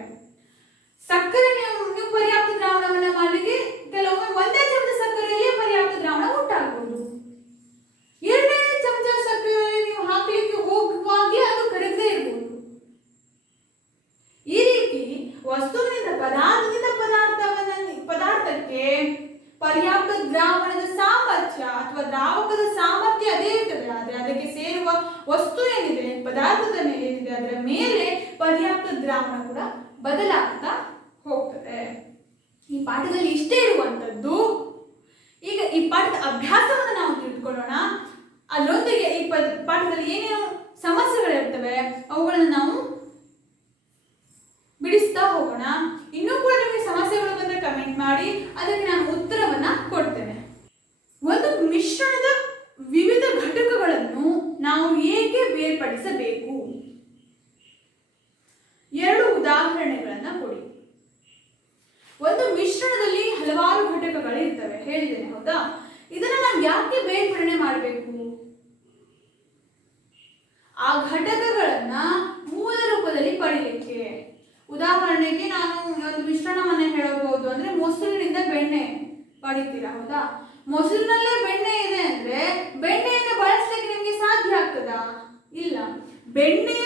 ಸಕ್ಕರೆ ನೀವು ಪರ್ಯಾಪ್ತ ದ್ರಾವಣವನ್ನ ಮಾಡಲಿಕ್ಕೆ ಕೆಲವೊಮ್ಮೆ 1ನೇ ಚಮಚ ಸಕ್ಕರೆಯಲ್ಲಿ ಪರ್ಯಾಪ್ತ ದ್ರಾವಣ ಉಂಟಾಗಬಹುದು. 2ನೇ ಚಮಚ ಸಕ್ಕರೆಯಲ್ಲಿ ನೀವು ಹಾಕಲಿಕ್ಕೆ ಹೋಗುವಾಗಲೇ ಅದು ಕರಗದೇ ಇರಬಹುದು. ಈ ರೀತಿ ವಸ್ತುವಿನಿಂದ ಪದಾರ್ಥಕ್ಕೆ ಪರ್ಯಾಪ್ತ ದ್ರಾವಣದ ಸಾಮರ್ಥ್ಯ ಅಥವಾ ದ್ರಾವಕದ ಸಾಮರ್ಥ್ಯ ಅದೇ ಇರ್ತದೆ. ಆದ್ರೆ ಅದಕ್ಕೆ ಸೇರುವ ವಸ್ತು ಏನಿದೆ, ಪದಾರ್ಥದ ಮೇಲೆ ಏನಿದೆ, ಅದರ ಮೇಲೆ ಪರ್ಯಾಪ್ತ ದ್ರಾವಣ ಕೂಡ ಬದಲಾಗ್ತಾ ಹೋಗ್ತದೆ. ಈ ಪಾಠದಲ್ಲಿ ಇಷ್ಟೇ ಇರುವಂತದ್ದು. ಈಗ ಈ ಪಾಠದ ಅಭ್ಯಾಸವನ್ನು ನಾವು ತಿಳಿದುಕೊಳ್ಳೋಣ. ಅದರೊಂದಿಗೆ ಈ ಪಾಠದಲ್ಲಿ ಏನೇನು ಸಮಸ್ಯೆಗಳಿರ್ತವೆ ಅವುಗಳನ್ನು ನಾವು ಬಿಡಿಸ್ತಾ ಹೋಗೋಣ. ಇನ್ನೂ ಕೂಡ ನಿಮಗೆ ಸಮಸ್ಯೆಗಳು ಬಂದರೆ ಕಮೆಂಟ್ ಮಾಡಿ, ಅದಕ್ಕೆ ನಾನು ಉತ್ತರವನ್ನ ಕೊಡ್ತೇನೆ. ಒಂದು ಮಿಶ್ರಣದ ವಿವಿಧ ಘಟಕಗಳನ್ನು ನಾವು ಏಕೆ ಬೇರ್ಪಡಿಸಬೇಕು? 2 ಉದಾಹರಣೆಗಳನ್ನ ಕೊಡಿ. ಒಂದು ಮಿಶ್ರಣದಲ್ಲಿ ಹಲವಾರು ಘಟಕಗಳು ಇರ್ತವೆ ಹೇಳಿದ್ದೇನೆ, ಹೌದಾ? ಇದನ್ನ ನಾವು ಯಾಕೆ ಬೇರ್ಪಡಣೆ ಮಾಡಬೇಕು? ಆ ಘಟಕಗಳನ್ನ ಮೂಲ ರೂಪದಲ್ಲಿ ಪಡಿಲಿಕ್ಕೆ. ಉದಾಹರಣೆಗೆ ನಾನು ಒಂದು ಮಿಶ್ರಣವನ್ನ ಹೇಳಬಹುದು. ಅಂದ್ರೆ ಮೊಸರಿನಿಂದ ಬೆಣ್ಣೆ ಪಡಿತೀರಾ, ಹೌದಾ? ಮೊಸರಿನಲ್ಲೇ ಬೆಣ್ಣೆ ಇದೆ ಅಂದ್ರೆ ಬೆಣ್ಣೆಯನ್ನು ಬಳಸಲಿಕ್ಕೆ ನಿಮ್ಗೆ ಸಾಧ್ಯ ಆಗ್ತದಾ? ಇಲ್ಲ. ಬೆಣ್ಣೆ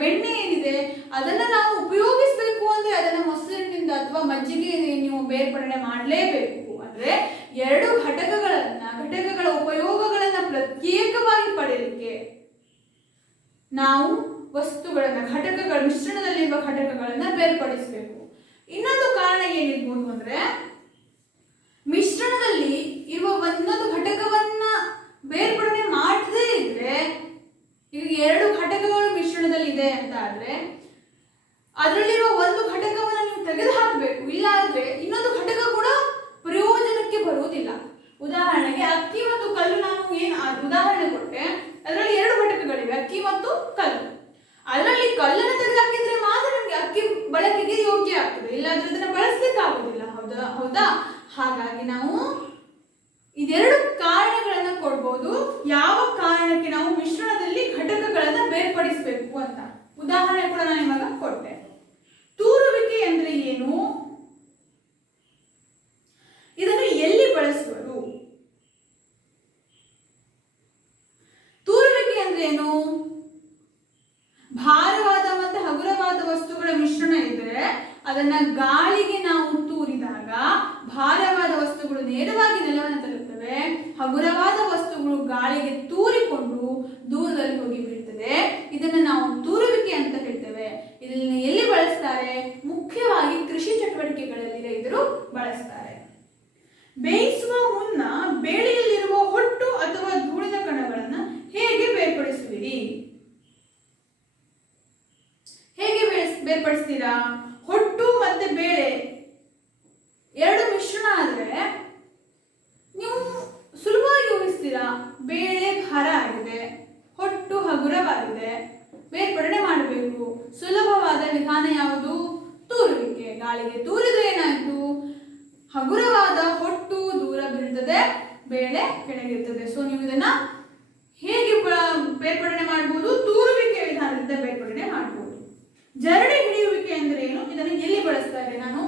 ಬೆಣ್ಣೆ ಏನಿದೆ ಅದನ್ನ ನಾವು ಉಪಯೋಗಿಸಬೇಕು ಅಂದ್ರೆ ಅದನ್ನ ಮೊಸರಿನಿಂದ ಅಥವಾ ಮಜ್ಜಿಗೆ ನೀವು ಬೇರ್ಪಡಣೆ ಮಾಡಲೇಬೇಕು. ಅಂದ್ರೆ 2 ಘಟಕಗಳ ಉಪಯೋಗಗಳನ್ನ ಪ್ರತ್ಯೇಕವಾಗಿ ಪಡೆಯಲಿಕ್ಕೆ ನಾವು ಮಿಶ್ರಣದಲ್ಲಿರುವ ಘಟಕಗಳನ್ನ ಬೇರ್ಪಡಿಸಬೇಕು. ಇನ್ನೊಂದು ಕಾರಣ ಏನಿರ್ಬೋದು ಅಂದ್ರೆ ಮಿಶ್ರಣದಲ್ಲಿ ಇರುವ ಒಂದೊಂದು ಘಟಕವನ್ನ ಬೇರ್ಪಡಣೆ ಮಾಡದೇ ಇದ್ರೆ, ಈಗ 2 ಘಟಕಗಳು ಮಿಶ್ರಣದಲ್ಲಿ ಇದೆ ಅಂತ ಆದ್ರೆ ಅದರಲ್ಲಿರುವ ಒಂದು ಘಟಕವನ್ನು ನೀವು ತೆಗೆದು ಹಾಕಬೇಕು. ಇಲ್ಲ ಆದ್ರೆ ಇನ್ನೊಂದು ಘಟಕ ಕೂಡ ಪ್ರಯೋಜನಕ್ಕೆ ಬರುವುದಿಲ್ಲ. ಉದಾಹರಣೆಗೆ ಅಕ್ಕಿ ಮತ್ತು ಕಲ್ಲು, ನಾನು ಉದಾಹರಣೆ ಕೊಟ್ಟೆ. ಅದರಲ್ಲಿ 2 ಘಟಕಗಳಿವೆ, ಅಕ್ಕಿ ಮತ್ತು ಕಲ್ಲು. ಅದರಲ್ಲಿ ಕಲ್ಲನ್ನು ತೆಗೆದುಹಾಕಿದ್ರೆ ಮಾತ್ರ ನಿಮ್ಗೆ ಅಕ್ಕಿ ಬಳಕೆಗೆ ಯೋಗ್ಯ ಆಗ್ತದೆ, ಇಲ್ಲಾಂದ್ರೆ ಅದನ್ನ ಬಳಸಲಿಕ್ಕೆ ಆಗುದಿಲ್ಲ, ಹೌದಾ? ಹಾಗಾಗಿ ನಾವು ಇದೆರಡು ಕಾರಣಗಳನ್ನ ಕೊಡ್ಬೋದು ಯಾವ ಕಾರಣಕ್ಕೆ ನಾವು ಮಿಶ್ರಣದಲ್ಲಿ ಘಟಕಗಳನ್ನ ಬೇರ್ಪಡಿಸಬೇಕು ಅಂತ. ಉದಾಹರಣೆ ಕೂಡ ನಾನು ಇವಾಗ ಕೊಟ್ಟೆ. ಅದನ್ನ ಗಾಳಿಗೆ ನಾವು ತೂರಿದಾಗ ಭಾರವಾದ ವಸ್ತುಗಳು ನೇರವಾಗಿ ನೆಲವನ್ನು ತಲುಪುತ್ತವೆ, ಹಗುರವಾದ ವಸ್ತುಗಳು ಗಾಳಿಗೆ ತೂರಿಕೊಂಡು ದೂರದಲ್ಲಿ ಹೋಗಿ ಬೀಳ್ತದೆ. ಇದನ್ನ ನಾವು ತೂರುವಿಕೆ ಅಂತ ಹೇಳ್ತೇವೆ. ಇದನ್ನ ಎಲ್ಲಿ ಬಳಸ್ತಾರೆ? ಮುಖ್ಯವಾಗಿ ಕೃಷಿ ಚಟುವಟಿಕೆಗಳಲ್ಲಿ ರೈತರು ಬಳಸ್ತಾರೆ. ಬೇಯಿಸುವ ಮುನ್ನ ಬೇಳೆಯಲ್ಲಿರುವ ಹೊಟ್ಟು ಅಥವಾ ಧೂಳಿನ ಕಣಗಳನ್ನ ಹೇಗೆ ಬೇರ್ಪಡಿಸುವಿರಿ? ಹೇಗೆ ಬೇರ್ಪಡಿಸ್ತೀರಾ? ಹೊಟ್ಟು ಮತ್ತೆ ಬೇಳೆ ಎರಡು ಮಿಶ್ರಣ ಆದ್ರೆ ನೀವು ಸುಲಭವಾಗಿ ಊಹಿಸ್ತೀರಾ. ಬೇಳೆ ಭಾರ ಆಗಿದೆ, ಹೊಟ್ಟು ಹಗುರವಾಗಿದೆ, ಬೇರ್ಪಡಣೆ ಮಾಡಬೇಕು. ಸುಲಭವಾದ ವಿಧಾನ ಯಾವುದು? ತೂರುವಿಕೆ. ಗಾಳಿಗೆ ತೂರಿದ್ರೆ ಏನಾಯ್ತು? ಹಗುರವಾದ ಹೊಟ್ಟು ದೂರ ಬೀಳ್ತದೆ, ಬೇಳೆ ಕೆಳಗಿರ್ತದೆ. ಸೊ ನೀವು ಇದನ್ನ ಹೇಗೆ ಬೇರ್ಪಡಣೆ ಮಾಡಬಹುದು? ತೂರುವಿಕೆ ವಿಧಾನದಿಂದ ಬೇರ್ಪಡಣೆ ಮಾಡಬಹುದು. ಜರಡಿ ಹಿಡಿಯುವಿಕೆ ಅಂದ್ರೆ ಏನು? ಇದನ್ನು ಎಲ್ಲಿ ಬಳಸ್ತಾರೆ? ನಾನು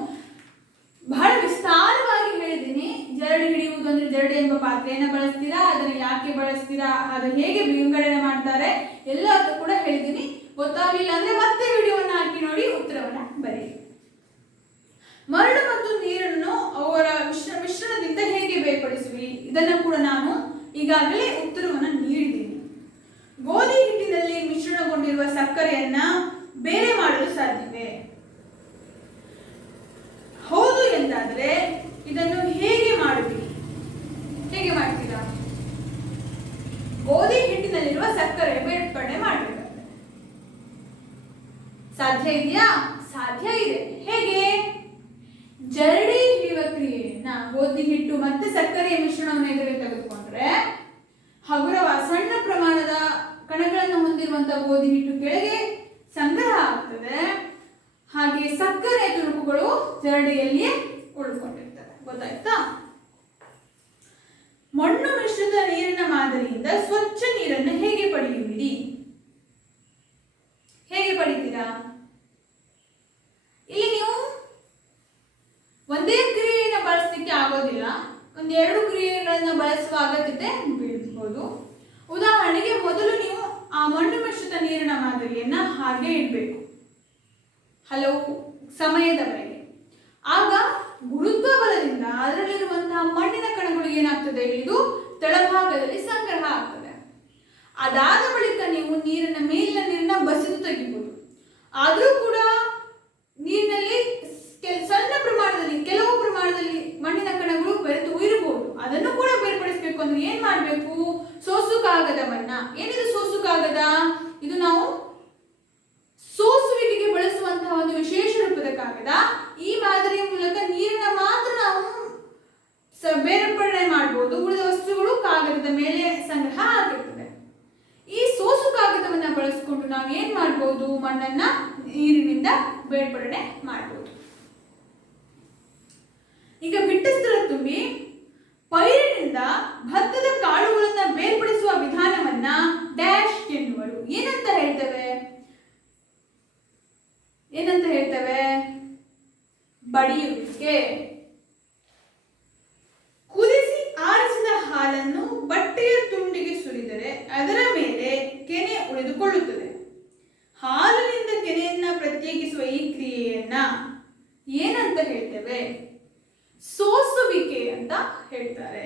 ಬಹಳ ವಿಸ್ತಾರವಾಗಿ ಹೇಳಿದ್ದೀನಿ. ಜರಡಿ ಹಿಡಿಯುವುದು ಅಂದ್ರೆ ಜರಡಿ ಎಂಬ ಪಾತ್ರೆಯನ್ನು ಬಳಸ್ತೀರಾ, ಅದನ್ನು ಯಾಕೆ ಬಳಸ್ತೀರಾ, ಅದು ಹೇಗೆ ವಿಂಗಡಣೆ ಮಾಡ್ತಾರೆ ಎಲ್ಲ ಕೂಡ ಹೇಳಿದ್ದೀನಿ. ಗೊತ್ತಾಗಲಿಲ್ಲ ಅಂದ್ರೆ ಮತ್ತೆ ವಿಡಿಯೋವನ್ನು ಹಾಕಿ ನೋಡಿ, ಉತ್ತರವನ್ನ ಬರೆಯಿರಿ. ಮರಳು ಮತ್ತು ನೀರನ್ನು ಅವರ ಮಿಶ್ರಣದಿಂದ ಹೇಗೆ ಬೇರ್ಪಡಿಸುವಿ? ಇದನ್ನು ಕೂಡ ನಾನು ಈಗಾಗಲೇ ಉತ್ತರವನ್ನು ನೀಡಿದ್ದೀನಿ. ಗೋಧಿ ಹಿಟ್ಟಿನಲ್ಲಿ ಮಿಶ್ರಣಗೊಂಡಿರುವ ಸಕ್ಕರೆಯನ್ನ ಬೇರೆ ಮಾಡಲು ಸಾಧ್ಯವೇ? ಹೌದು ಎಂದಾದರೆ ಇದನ್ನು ಹೇಗೆ ಮಾಡುತ್ತೀರಿ? ಹೇಗೆ ಮಾಡ್ತೀರಾ? ಗೋಧಿ ಹಿಟ್ಟಿನಲ್ಲಿರುವ ಸಕ್ಕರೆ ಬೇರ್ಪಡಣೆ ಮಾಡಬೇಕಾದ್ರೆ ಸಾಧ್ಯ ಇದೆಯಾ? ಸಾಧ್ಯ ಇದೆ. ಹೇಗೆ? ಜರಡಿ ಹಿಡಿಯುವ ಕ್ರಿಯೆಯನ್ನ ಗೋಧಿ ಹಿಟ್ಟು ಮತ್ತೆ ಸಕ್ಕರೆಯ ಮಿಶ್ರಣವನ್ನು ಎದುರಿಗೆ ತೆಗೆದುಕೊಂಡ್ರೆ ಸಣ್ಣ ಪ್ರಮಾಣದ ಕಣಗಳನ್ನು ಹೊಂದಿರುವಂತಹ ಗೋಧಿ ಹಿಟ್ಟು ಕೆಳಗೆ ಸಂಗ್ರಹ ಆಗ್ತದೆ. ಹಾಗೆ ಸಕ್ಕರೆ ತುಣುಕುಗಳು ಜರಡಿಯಲ್ಲಿ ಉಳ್ಕೊಂಡಿರ್ತವೆ. ಗೊತ್ತಾಯ್ತಾ? ಮಣ್ಣು ಮಿಶ್ರಿತ ನೀರಿನ ಮಾದರಿಯಿಂದ ಸ್ವಚ್ಛ ನೀರನ್ನು ಹೇಗೆ ಪಡೆಯುವಿರಿ? ಹೇಗೆ ಪಡಿತೀರಾ? ಇಲ್ಲಿ ನೀವು ಒಂದೇ ಕ್ರಿಯೆಯನ್ನು ಬಳಸಲಿಕ್ಕೆ ಆಗೋದಿಲ್ಲ, ಒಂದೆರಡು ಕ್ರಿಯೆಗಳನ್ನು ಬಳಸುವ ಅಗತ್ಯತೆ ಬೀಳ್ಬಹುದು. ಉದಾಹರಣೆಗೆ, ಮೊದಲು ನೀವು ಆ ಮಣ್ಣು ಮಿಶ್ರಿತ ನೀರಿನ ಮಾದರಿಯನ್ನ ಹಾಗೆ ಇಡಬೇಕು ಹಲವು ಸಮಯದವರೆಗೆ. ಆಗ ಗುರುತ್ವ ಬಲದಿಂದ ಅದರಲ್ಲಿರುವಂತಹ ಮಣ್ಣಿನ ಕಣಗಳು ಏನಾಗ್ತದೆ? ಇಳಿದು ತಳಭಾಗದಲ್ಲಿ ಸಂಗ್ರಹ ಆಗ್ತದೆ. ಅದಾದ ಬಳಿಕ ನೀವು ಮೇಲಿನ ನೀರನ್ನ ಬಸಿದು ತೆಗಿಬಹುದು. ಆದರೂ ಕೂಡ ನೀರಿನಲ್ಲಿ ಸಣ್ಣ ಪ್ರಮಾಣದಲ್ಲಿ, ಕೆಲವು ಪ್ರಮಾಣದಲ್ಲಿ ಮಣ್ಣಿನ ಕಣಗಳು ಬೆರೆತು ಇರಬಹುದು. ಅದನ್ನು ಕೂಡ ಬೇರ್ಪಡಿಸಬೇಕು ಅಂದ್ರೆ ಏನ್ ಮಾಡಬೇಕು? ಸೋಸು ಕಾಗದವನ್ನ. ಏನಿದು ಸೋಸು ಕಾಗದ? ಇದು ನಾವು ಸೋಸುವಿಕೆಗೆ ಬಳಸುವಂತಹ ಒಂದು ವಿಶೇಷ ರೂಪದ ಕಾಗದ. ಈ ಮಾದರಿಯ ಮೂಲಕ ನೀರನ್ನ ಮಾತ್ರ ನಾವು ಬೇರ್ಪಡಣೆ ಮಾಡಬಹುದು, ಉಳಿದ ವಸ್ತುಗಳು ಕಾಗದದ ಮೇಲೆ ಸಂಗ್ರಹ ಆಗಿರ್ತದೆ. ಈ ಸೋಸು ಕಾಗದವನ್ನ ಬಳಸಿಕೊಂಡು ನಾವು ಏನ್ ಮಾಡಬಹುದು? ಮಣ್ಣನ್ನ ನೀರಿನಿಂದ ಬೇರ್ಪಡಣೆ ಮಾಡಬಹುದು. ಈಗ ಬಿಟ್ಟ ಸ್ಥಳ ತುಂಬಿ ಪೈರಿನಿಂದ ಭತ್ತದ ಕಾಳುಗಳನ್ನ ಬೇರ್ಪಡಿಸುವ ವಿಧಾನವನ್ನ ಡ್ಯಾಶ್ ಎನ್ನುವರು. ಏನಂತ ಹೇಳ್ತೇವೆ? ಬಡಿಯುವಿಕೆ. ಕುದಿಸಿ ಆರಿಸಿದ ಹಾಲನ್ನು ಬಟ್ಟೆಯ ತುಂಡಿಗೆ ಸುರಿದರೆ ಅದರ ಮೇಲೆ ಕೆನೆ ಉಳಿದುಕೊಳ್ಳುತ್ತದೆ. ಹಾಲಿನಿಂದ ಕೆನೆಯನ್ನ ಪ್ರತ್ಯೇಕಿಸುವ ಈ ಕ್ರಿಯೆಯನ್ನ ಏನಂತ ಹೇಳ್ತೇವೆ? ಸೋಸುವಿಕೆ ಅಂತ ಹೇಳ್ತಾರೆ.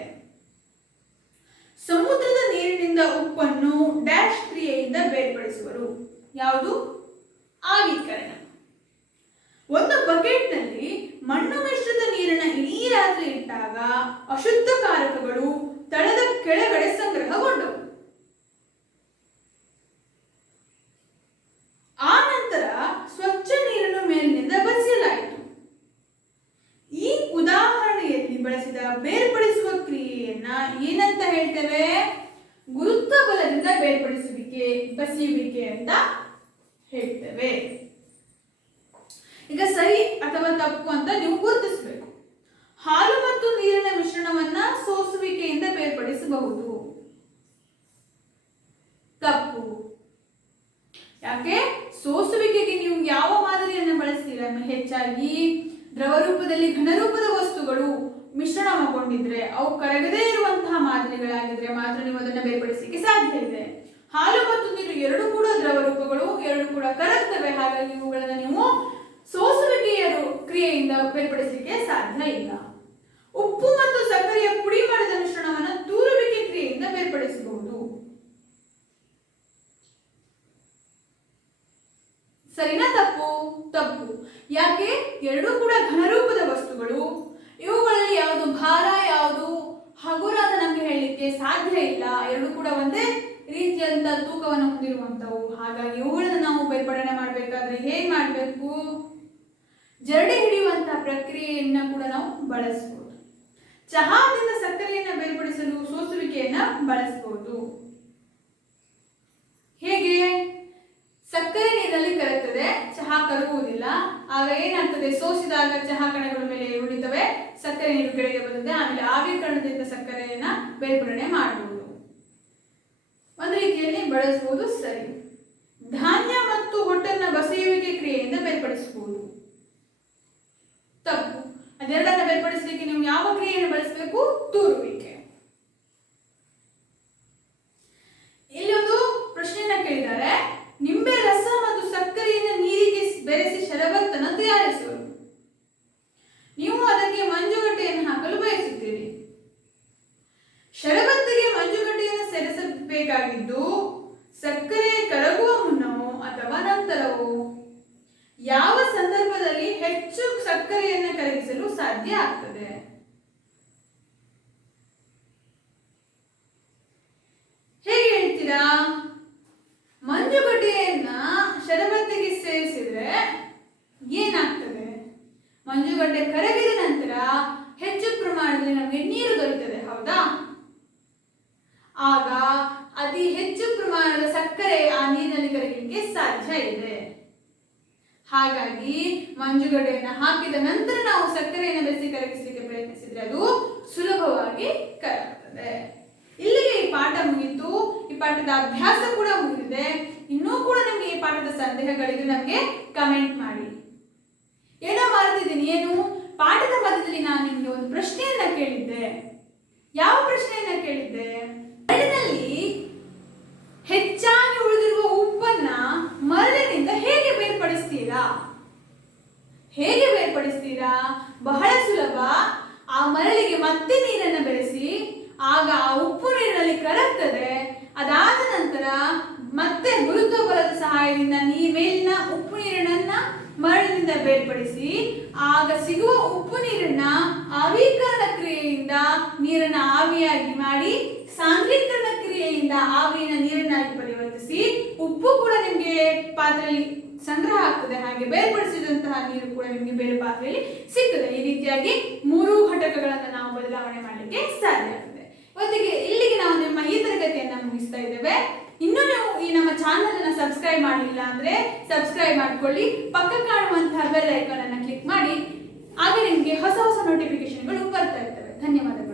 ಸಮುದ್ರದ ನೀರಿನಿಂದ ಉಪ್ಪನ್ನು ಡ್ಯಾಶ್ ಕ್ರಿಯೆಯಿಂದ ಬೇರ್ಪಡಿಸುವರು. ಯಾವುದು? ಆವಿಕರಣ. ಒಂದು ಬಕೆಟ್ನಲ್ಲಿ ಮಣ್ಣು ಮಿಶ್ರಿತ ನೀರನ್ನ ಇಡೀ ರಾತ್ರಿ ಇಟ್ಟಾಗ ಅಶುದ್ಧ ಕಾರಕಗಳು ತಳದ ಕೆಳಗಡೆ ಸಂಗ್ರಹಗೊಂಡವು. ಆ ನಂತರ ಸ್ವಚ್ಛ ನೀರನ್ನು ಮೇಲಿನಿಂದ ಬಸಿಯಲಾಯಿತು. ಈ ಉದಾಹರಣೆಯಲ್ಲಿ ಬಳಸಿದ ಬೇರ್ಪಡಿಸುವ ಕ್ರಿಯೆಯನ್ನ ಏನಂತ ಹೇಳ್ತೇವೆ? ಗುರುತ್ವ ಬಲದಿಂದ ಬೇರ್ಪಡಿಸುವಿಕೆ, ಬಸಿಯುವಿಕೆ ಅಂತ ಹೇಳ್ತೇವೆ. ಈಗ ಸರಿ ಅಥವಾ ತಪ್ಪು ಅಂತ ನೀವು ಗುರುತಿಸಬೇಕು. ಹಾಲು ಮತ್ತು ನೀರಿನ ಮಿಶ್ರಣವನ್ನ ಸೋಸುವಿಕೆಯಿಂದ ಬೇರ್ಪಡಿಸಬಹುದು. ತಪ್ಪು. ಯಾಕೆ? ಸೋಸುವಿಕೆಗೆ ನೀವು ಯಾವ ಮಾದರಿಯನ್ನು ಬಳಸ್ತೀರಾ? ಹೆಚ್ಚಾಗಿ ದ್ರವ ರೂಪದಲ್ಲಿ ಘನರೂಪದ ವಸ್ತುಗಳು ಮಿಶ್ರಣಗೊಂಡಿದ್ರೆ, ಅವು ಕರಗದೇ ಇರುವಂತಹ ಮಾದರಿಗಳಾಗಿದ್ರೆ ಮಾತ್ರ ನೀವು ಅದನ್ನು ಬೇರ್ಪಡಿಸಲಿಕ್ಕೆ ಸಾಧ್ಯ ಇದೆ. ಹಾಲು ಮತ್ತು ನೀರು ಎರಡು ಕೂಡ ದ್ರವ ರೂಪಗಳು, ಎರಡು ಕೂಡ ಕರಗ್ತವೆ. ಹಾಗಾಗಿ ಇವುಗಳನ್ನು ನೀವು ಸೋಸುವಿಕೆಯ ಬೇರ್ಪಡಿಸಲಿಕ್ಕೆ ಸಾಧ್ಯ ಇಲ್ಲ. ಉಪ್ಪು ಮತ್ತು ಸಕ್ಕರೆಯ ಪುಡಿ ಮಾಡಿದ ಮಿಶ್ರಣವನ್ನು ತೂರುವಿಕೆ ಕ್ರಿಯೆಯಿಂದ ಬೇರ್ಪಡಿಸಬಹುದು. ಸರಿನಾ ತಪ್ಪು? ತಪ್ಪು. ಯಾಕೆ? ಎರಡೂ ಕೂಡ ಘನರೂಪದ ವಸ್ತುಗಳು. ಇವುಗಳಲ್ಲಿ ಯಾವುದು ಭಾರ ಯಾವುದು ಹಗುರ ಅಂತ ನಮ್ಗೆ ಹೇಳಲಿಕ್ಕೆ ಸಾಧ್ಯ ಇಲ್ಲ. ಎರಡೂ ಕೂಡ ಒಂದೇ ರೀತಿಯಂತ ತೂಕವನ್ನು ಹೊಂದಿರುವಂತವು. ಹಾಗಾಗಿ ಇವುಗಳನ್ನ ನಾವು ಬೇರ್ಪಡಣೆ ಮಾಡಬೇಕಾದ್ರೆ ಹೇಗೆ ಮಾಡಬೇಕು? ಜರಡಿ ಹಿಡಿಯುವಂತಹ ಪ್ರಕ್ರಿಯೆಯನ್ನ ಕೂಡ ನಾವು ಬಳಸಬಹುದು. ಚಹಾದಿಂದ ಸಕ್ಕರೆಯನ್ನ ಬೇರ್ಪಡಿಸಲು ಸೋಸುವಿಕೆಯನ್ನ ಬಳಸಬಹುದು. ಹೇಗೆ? ಸಕ್ಕರೆ ನೀರಿನಲ್ಲಿ ಕರಗ್ತದೆ, ಚಹಾ ಕರಗುವುದಿಲ್ಲ. ಆಗ ಏನಾಗ್ತದೆ? ಸೋಸಿದಾಗ ಚಹಾ ಕಣಗಳ ಮೇಲೆ ಉಳಿತವೆ, ಸಕ್ಕರೆ ನೀರು ಕೆಳಗೆ ಬರ್ತದೆ. ಆಮೇಲೆ ಆವಿಕರಣದಿಂದ ಸಕ್ಕರೆಯನ್ನ ಬೇರ್ಪಡಣೆ ಮಾಡಬಹುದು. ಒಂದು ರೀತಿಯಲ್ಲಿ ಬಳಸಬಹುದು. ಸರಿ. ಧಾನ್ಯ ಮತ್ತು ಹೊಟ್ಟನ್ನ ಬಸಿಯುವಿಕೆ ಕ್ರಿಯೆಯಿಂದ ಬೇರ್ಪಡಿಸಬಹುದು. ತಪ್ಪು. ಅದೆರಡನ್ನ ಬೇರ್ಪಡಿಸಲಿಕ್ಕೆ ನೀವು ಯಾವ ಕ್ರಿಯೆಯನ್ನು ಬಳಸಬೇಕು? ತೂರುವಿಕೆ. ಇಲ್ಲಿ ಒಂದು ಪ್ರಶ್ನೆಯನ್ನ ಕೇಳಿದ್ದಾರೆ. ನಿಂಬೆ ರಸ ಮತ್ತು ಸಕ್ಕರೆಯನ್ನು ನೀರಿಗೆ ಬೆರೆಸಿ ಶರಬತ್ತನ್ನು ತಯಾರಿಸುವರು. ನೀವು ಅದಕ್ಕೆ ಮಂಜುಗಡ್ಡೆಯನ್ನು ಹಾಕಲು ಬಯಸುತ್ತೀರಿ. ಶರಬತ್ತಿಗೆ ಮಂಜುಗಡ್ಡೆಯನ್ನು ಸೇರಿಸಬೇಕಾಗಿದ್ದು ಸಕ್ಕರೆ ಕರಗುವ ಮುನ್ನವೋ ಅಥವಾ ನಂತರವೋ? ಯಾವ ಸಂದರ್ಭದಲ್ಲಿ ಹೆಚ್ಚು ಸಕ್ಕರೆಯನ್ನು ಕರಗಿಸಲು ಸಾಧ್ಯ ಆಗ್ತದೆ? ಹೇಗೆ ಹೇಳ್ತೀರಾ? ಮಂಜುಗಡ್ಡೆಯನ್ನ ಶರಬತ್ತಿಗೆ ಸೇರಿಸಿದ್ರೆ ಏನಾಗ್ತದೆ? ಮಂಜುಗಡ್ಡೆ ಕರಗಿದ ನಂತರ ಹೆಚ್ಚು ಪ್ರಮಾಣದಲ್ಲಿ ನಮಗೆ ನೀರು ದೊರೆಯುತ್ತದೆ, ಹೌದಾ? ಆಗ ಅತಿ ಹೆಚ್ಚು ಪ್ರಮಾಣದ ಸಕ್ಕರೆ ಆ ನೀರಿನಲ್ಲಿ ಕರಗಲಿಕ್ಕೆ ಸಾಧ್ಯ ಇದೆ. ಹಾಗಾಗಿ ಮಂಜುಗಡ್ಡೆಯನ್ನು ಹಾಕಿದ ನಂತರ ನಾವು ಸಕ್ಕರೆಯನ್ನು ಬೆರೆಸಿ ಕರಗಿಸಲಿಕ್ಕೆ ಪ್ರಯತ್ನಿಸಿದ್ರೆ ಅದು ಸುಲಭವಾಗಿ ಕರಗುತ್ತದೆ. ಇಲ್ಲಿಗೆ ಈ ಪಾಠ ಮುಗಿತು. ಈ ಪಾಠದ ಅಭ್ಯಾಸ ಕೂಡ ಮುಗಿದಿದೆ. ಇನ್ನೂ ಕೂಡ ನಿಮಗೆ ಈ ಪಾಠದ ಸಂದೇಹಗಳಿದ್ರೆ ನಮಗೆ ಕಮೆಂಟ್ ಮಾಡಿ. ಏನೋ ಮಾಡ್ತಿದ್ದೀನಿ. ಏನು? ಪಾಠದ ಮಧ್ಯದಲ್ಲಿ ನಾನು ನಿಮಗೆ ಒಂದು ಪ್ರಶ್ನೆಯನ್ನ ಕೇಳಿದ್ದೆ. ಯಾವ ಪ್ರಶ್ನೆಯನ್ನ ಕೇಳಿದ್ದೆ? ಮರಳಿನಲ್ಲಿ ಹೆಚ್ಚಾಗಿ ಉಳಿದಿರುವ ಉಪ್ಪನ್ನ ಮರಳಿನಿಂದ ಹೇಗೆ ಬೇರ್ಪಡಿಸ್ತೀರಾ? ಹೇಗೆ ಬೇರ್ಪಡಿಸ್ತೀರಾ? ಬಹಳ ಸುಲಭ. ಆ ಮರಳಿಗೆ ಮತ್ತೆ ನೀರನ್ನು ಬೆರೆಸಿ, ಆಗ ಆ ಉಪ್ಪು ನೀರಿನಲ್ಲಿ ಕರಗ್ತದೆ. ಅದಾದ ನಂತರ ಮತ್ತೆ ಗುರುತ್ವ ಬಲದ ಸಹಾಯದಿಂದ ಮೇಲಿನ ಉಪ್ಪು ನೀರನ್ನ ಮರಳಿನಿಂದ ಬೇರ್ಪಡಿಸಿ, ಆಗ ಸಿಗುವ ಉಪ್ಪು ನೀರನ್ನ ಆವಿಕರಣ ಕ್ರಿಯೆಯಿಂದ ನೀರನ್ನ ಆವಿಯಾಗಿ ಮಾಡಿ, ಸಾಂದ್ರೀಕರಣ ಕ್ರಿಯೆಯಿಂದ ಆವಿಯನ್ನ ನೀರನ್ನಾಗಿ ಪರಿವರ್ತಿಸಿ, ಉಪ್ಪು ಕೂಡ ನಿಮಗೆ ಪಾತ್ರೆಯಲ್ಲಿ ಸಂಗ್ರಹ ಆಗ್ತದೆ. ಹಾಗೆ ಬೇರ್ಪಡಿಸಿದಂತಹ ನೀರು ಕೂಡ ನಿಮಗೆ ಬೇರೆ ಪಾತ್ರೆಯಲ್ಲಿ ಸಿಗ್ತದೆ. ಈ ರೀತಿಯಾಗಿ ಮೂರು ಘಟಕಗಳನ್ನು ನಾವು ಬದಲಾವಣೆ ಮಾಡಲಿಕ್ಕೆ ಸಾಧ್ಯ ಆಗ್ತದೆ. ಇವತ್ತಿಗೆ ಇಲ್ಲಿಗೆ ನಾವು ನಿಮ್ಮ ಈ ತರಗತಿಯನ್ನ ಮುಗಿಸ್ತಾ ಇದ್ದೇವೆ. ಇನ್ನೂ ನೀವು ಈ ನಮ್ಮ ಚಾನಲ್ ಅನ್ನ ಸಬ್ಸ್ಕ್ರೈಬ್ ಮಾಡಲಿಲ್ಲ ಅಂದ್ರೆ ಸಬ್ಸ್ಕ್ರೈಬ್ ಮಾಡ್ಕೊಳ್ಳಿ. ಪಕ್ಕ ಕಾಣುವಂತಹ ಬೆಲ್ ಐಕಾನ್ ಅನ್ನ ಕ್ಲಿಕ್ ಮಾಡಿ. ಆಗ ನಿಮಗೆ ಹೊಸ ಹೊಸ ನೋಟಿಫಿಕೇಶನ್ಗಳು ಬರ್ತಾ ಇರ್ತವೆ. ಧನ್ಯವಾದ.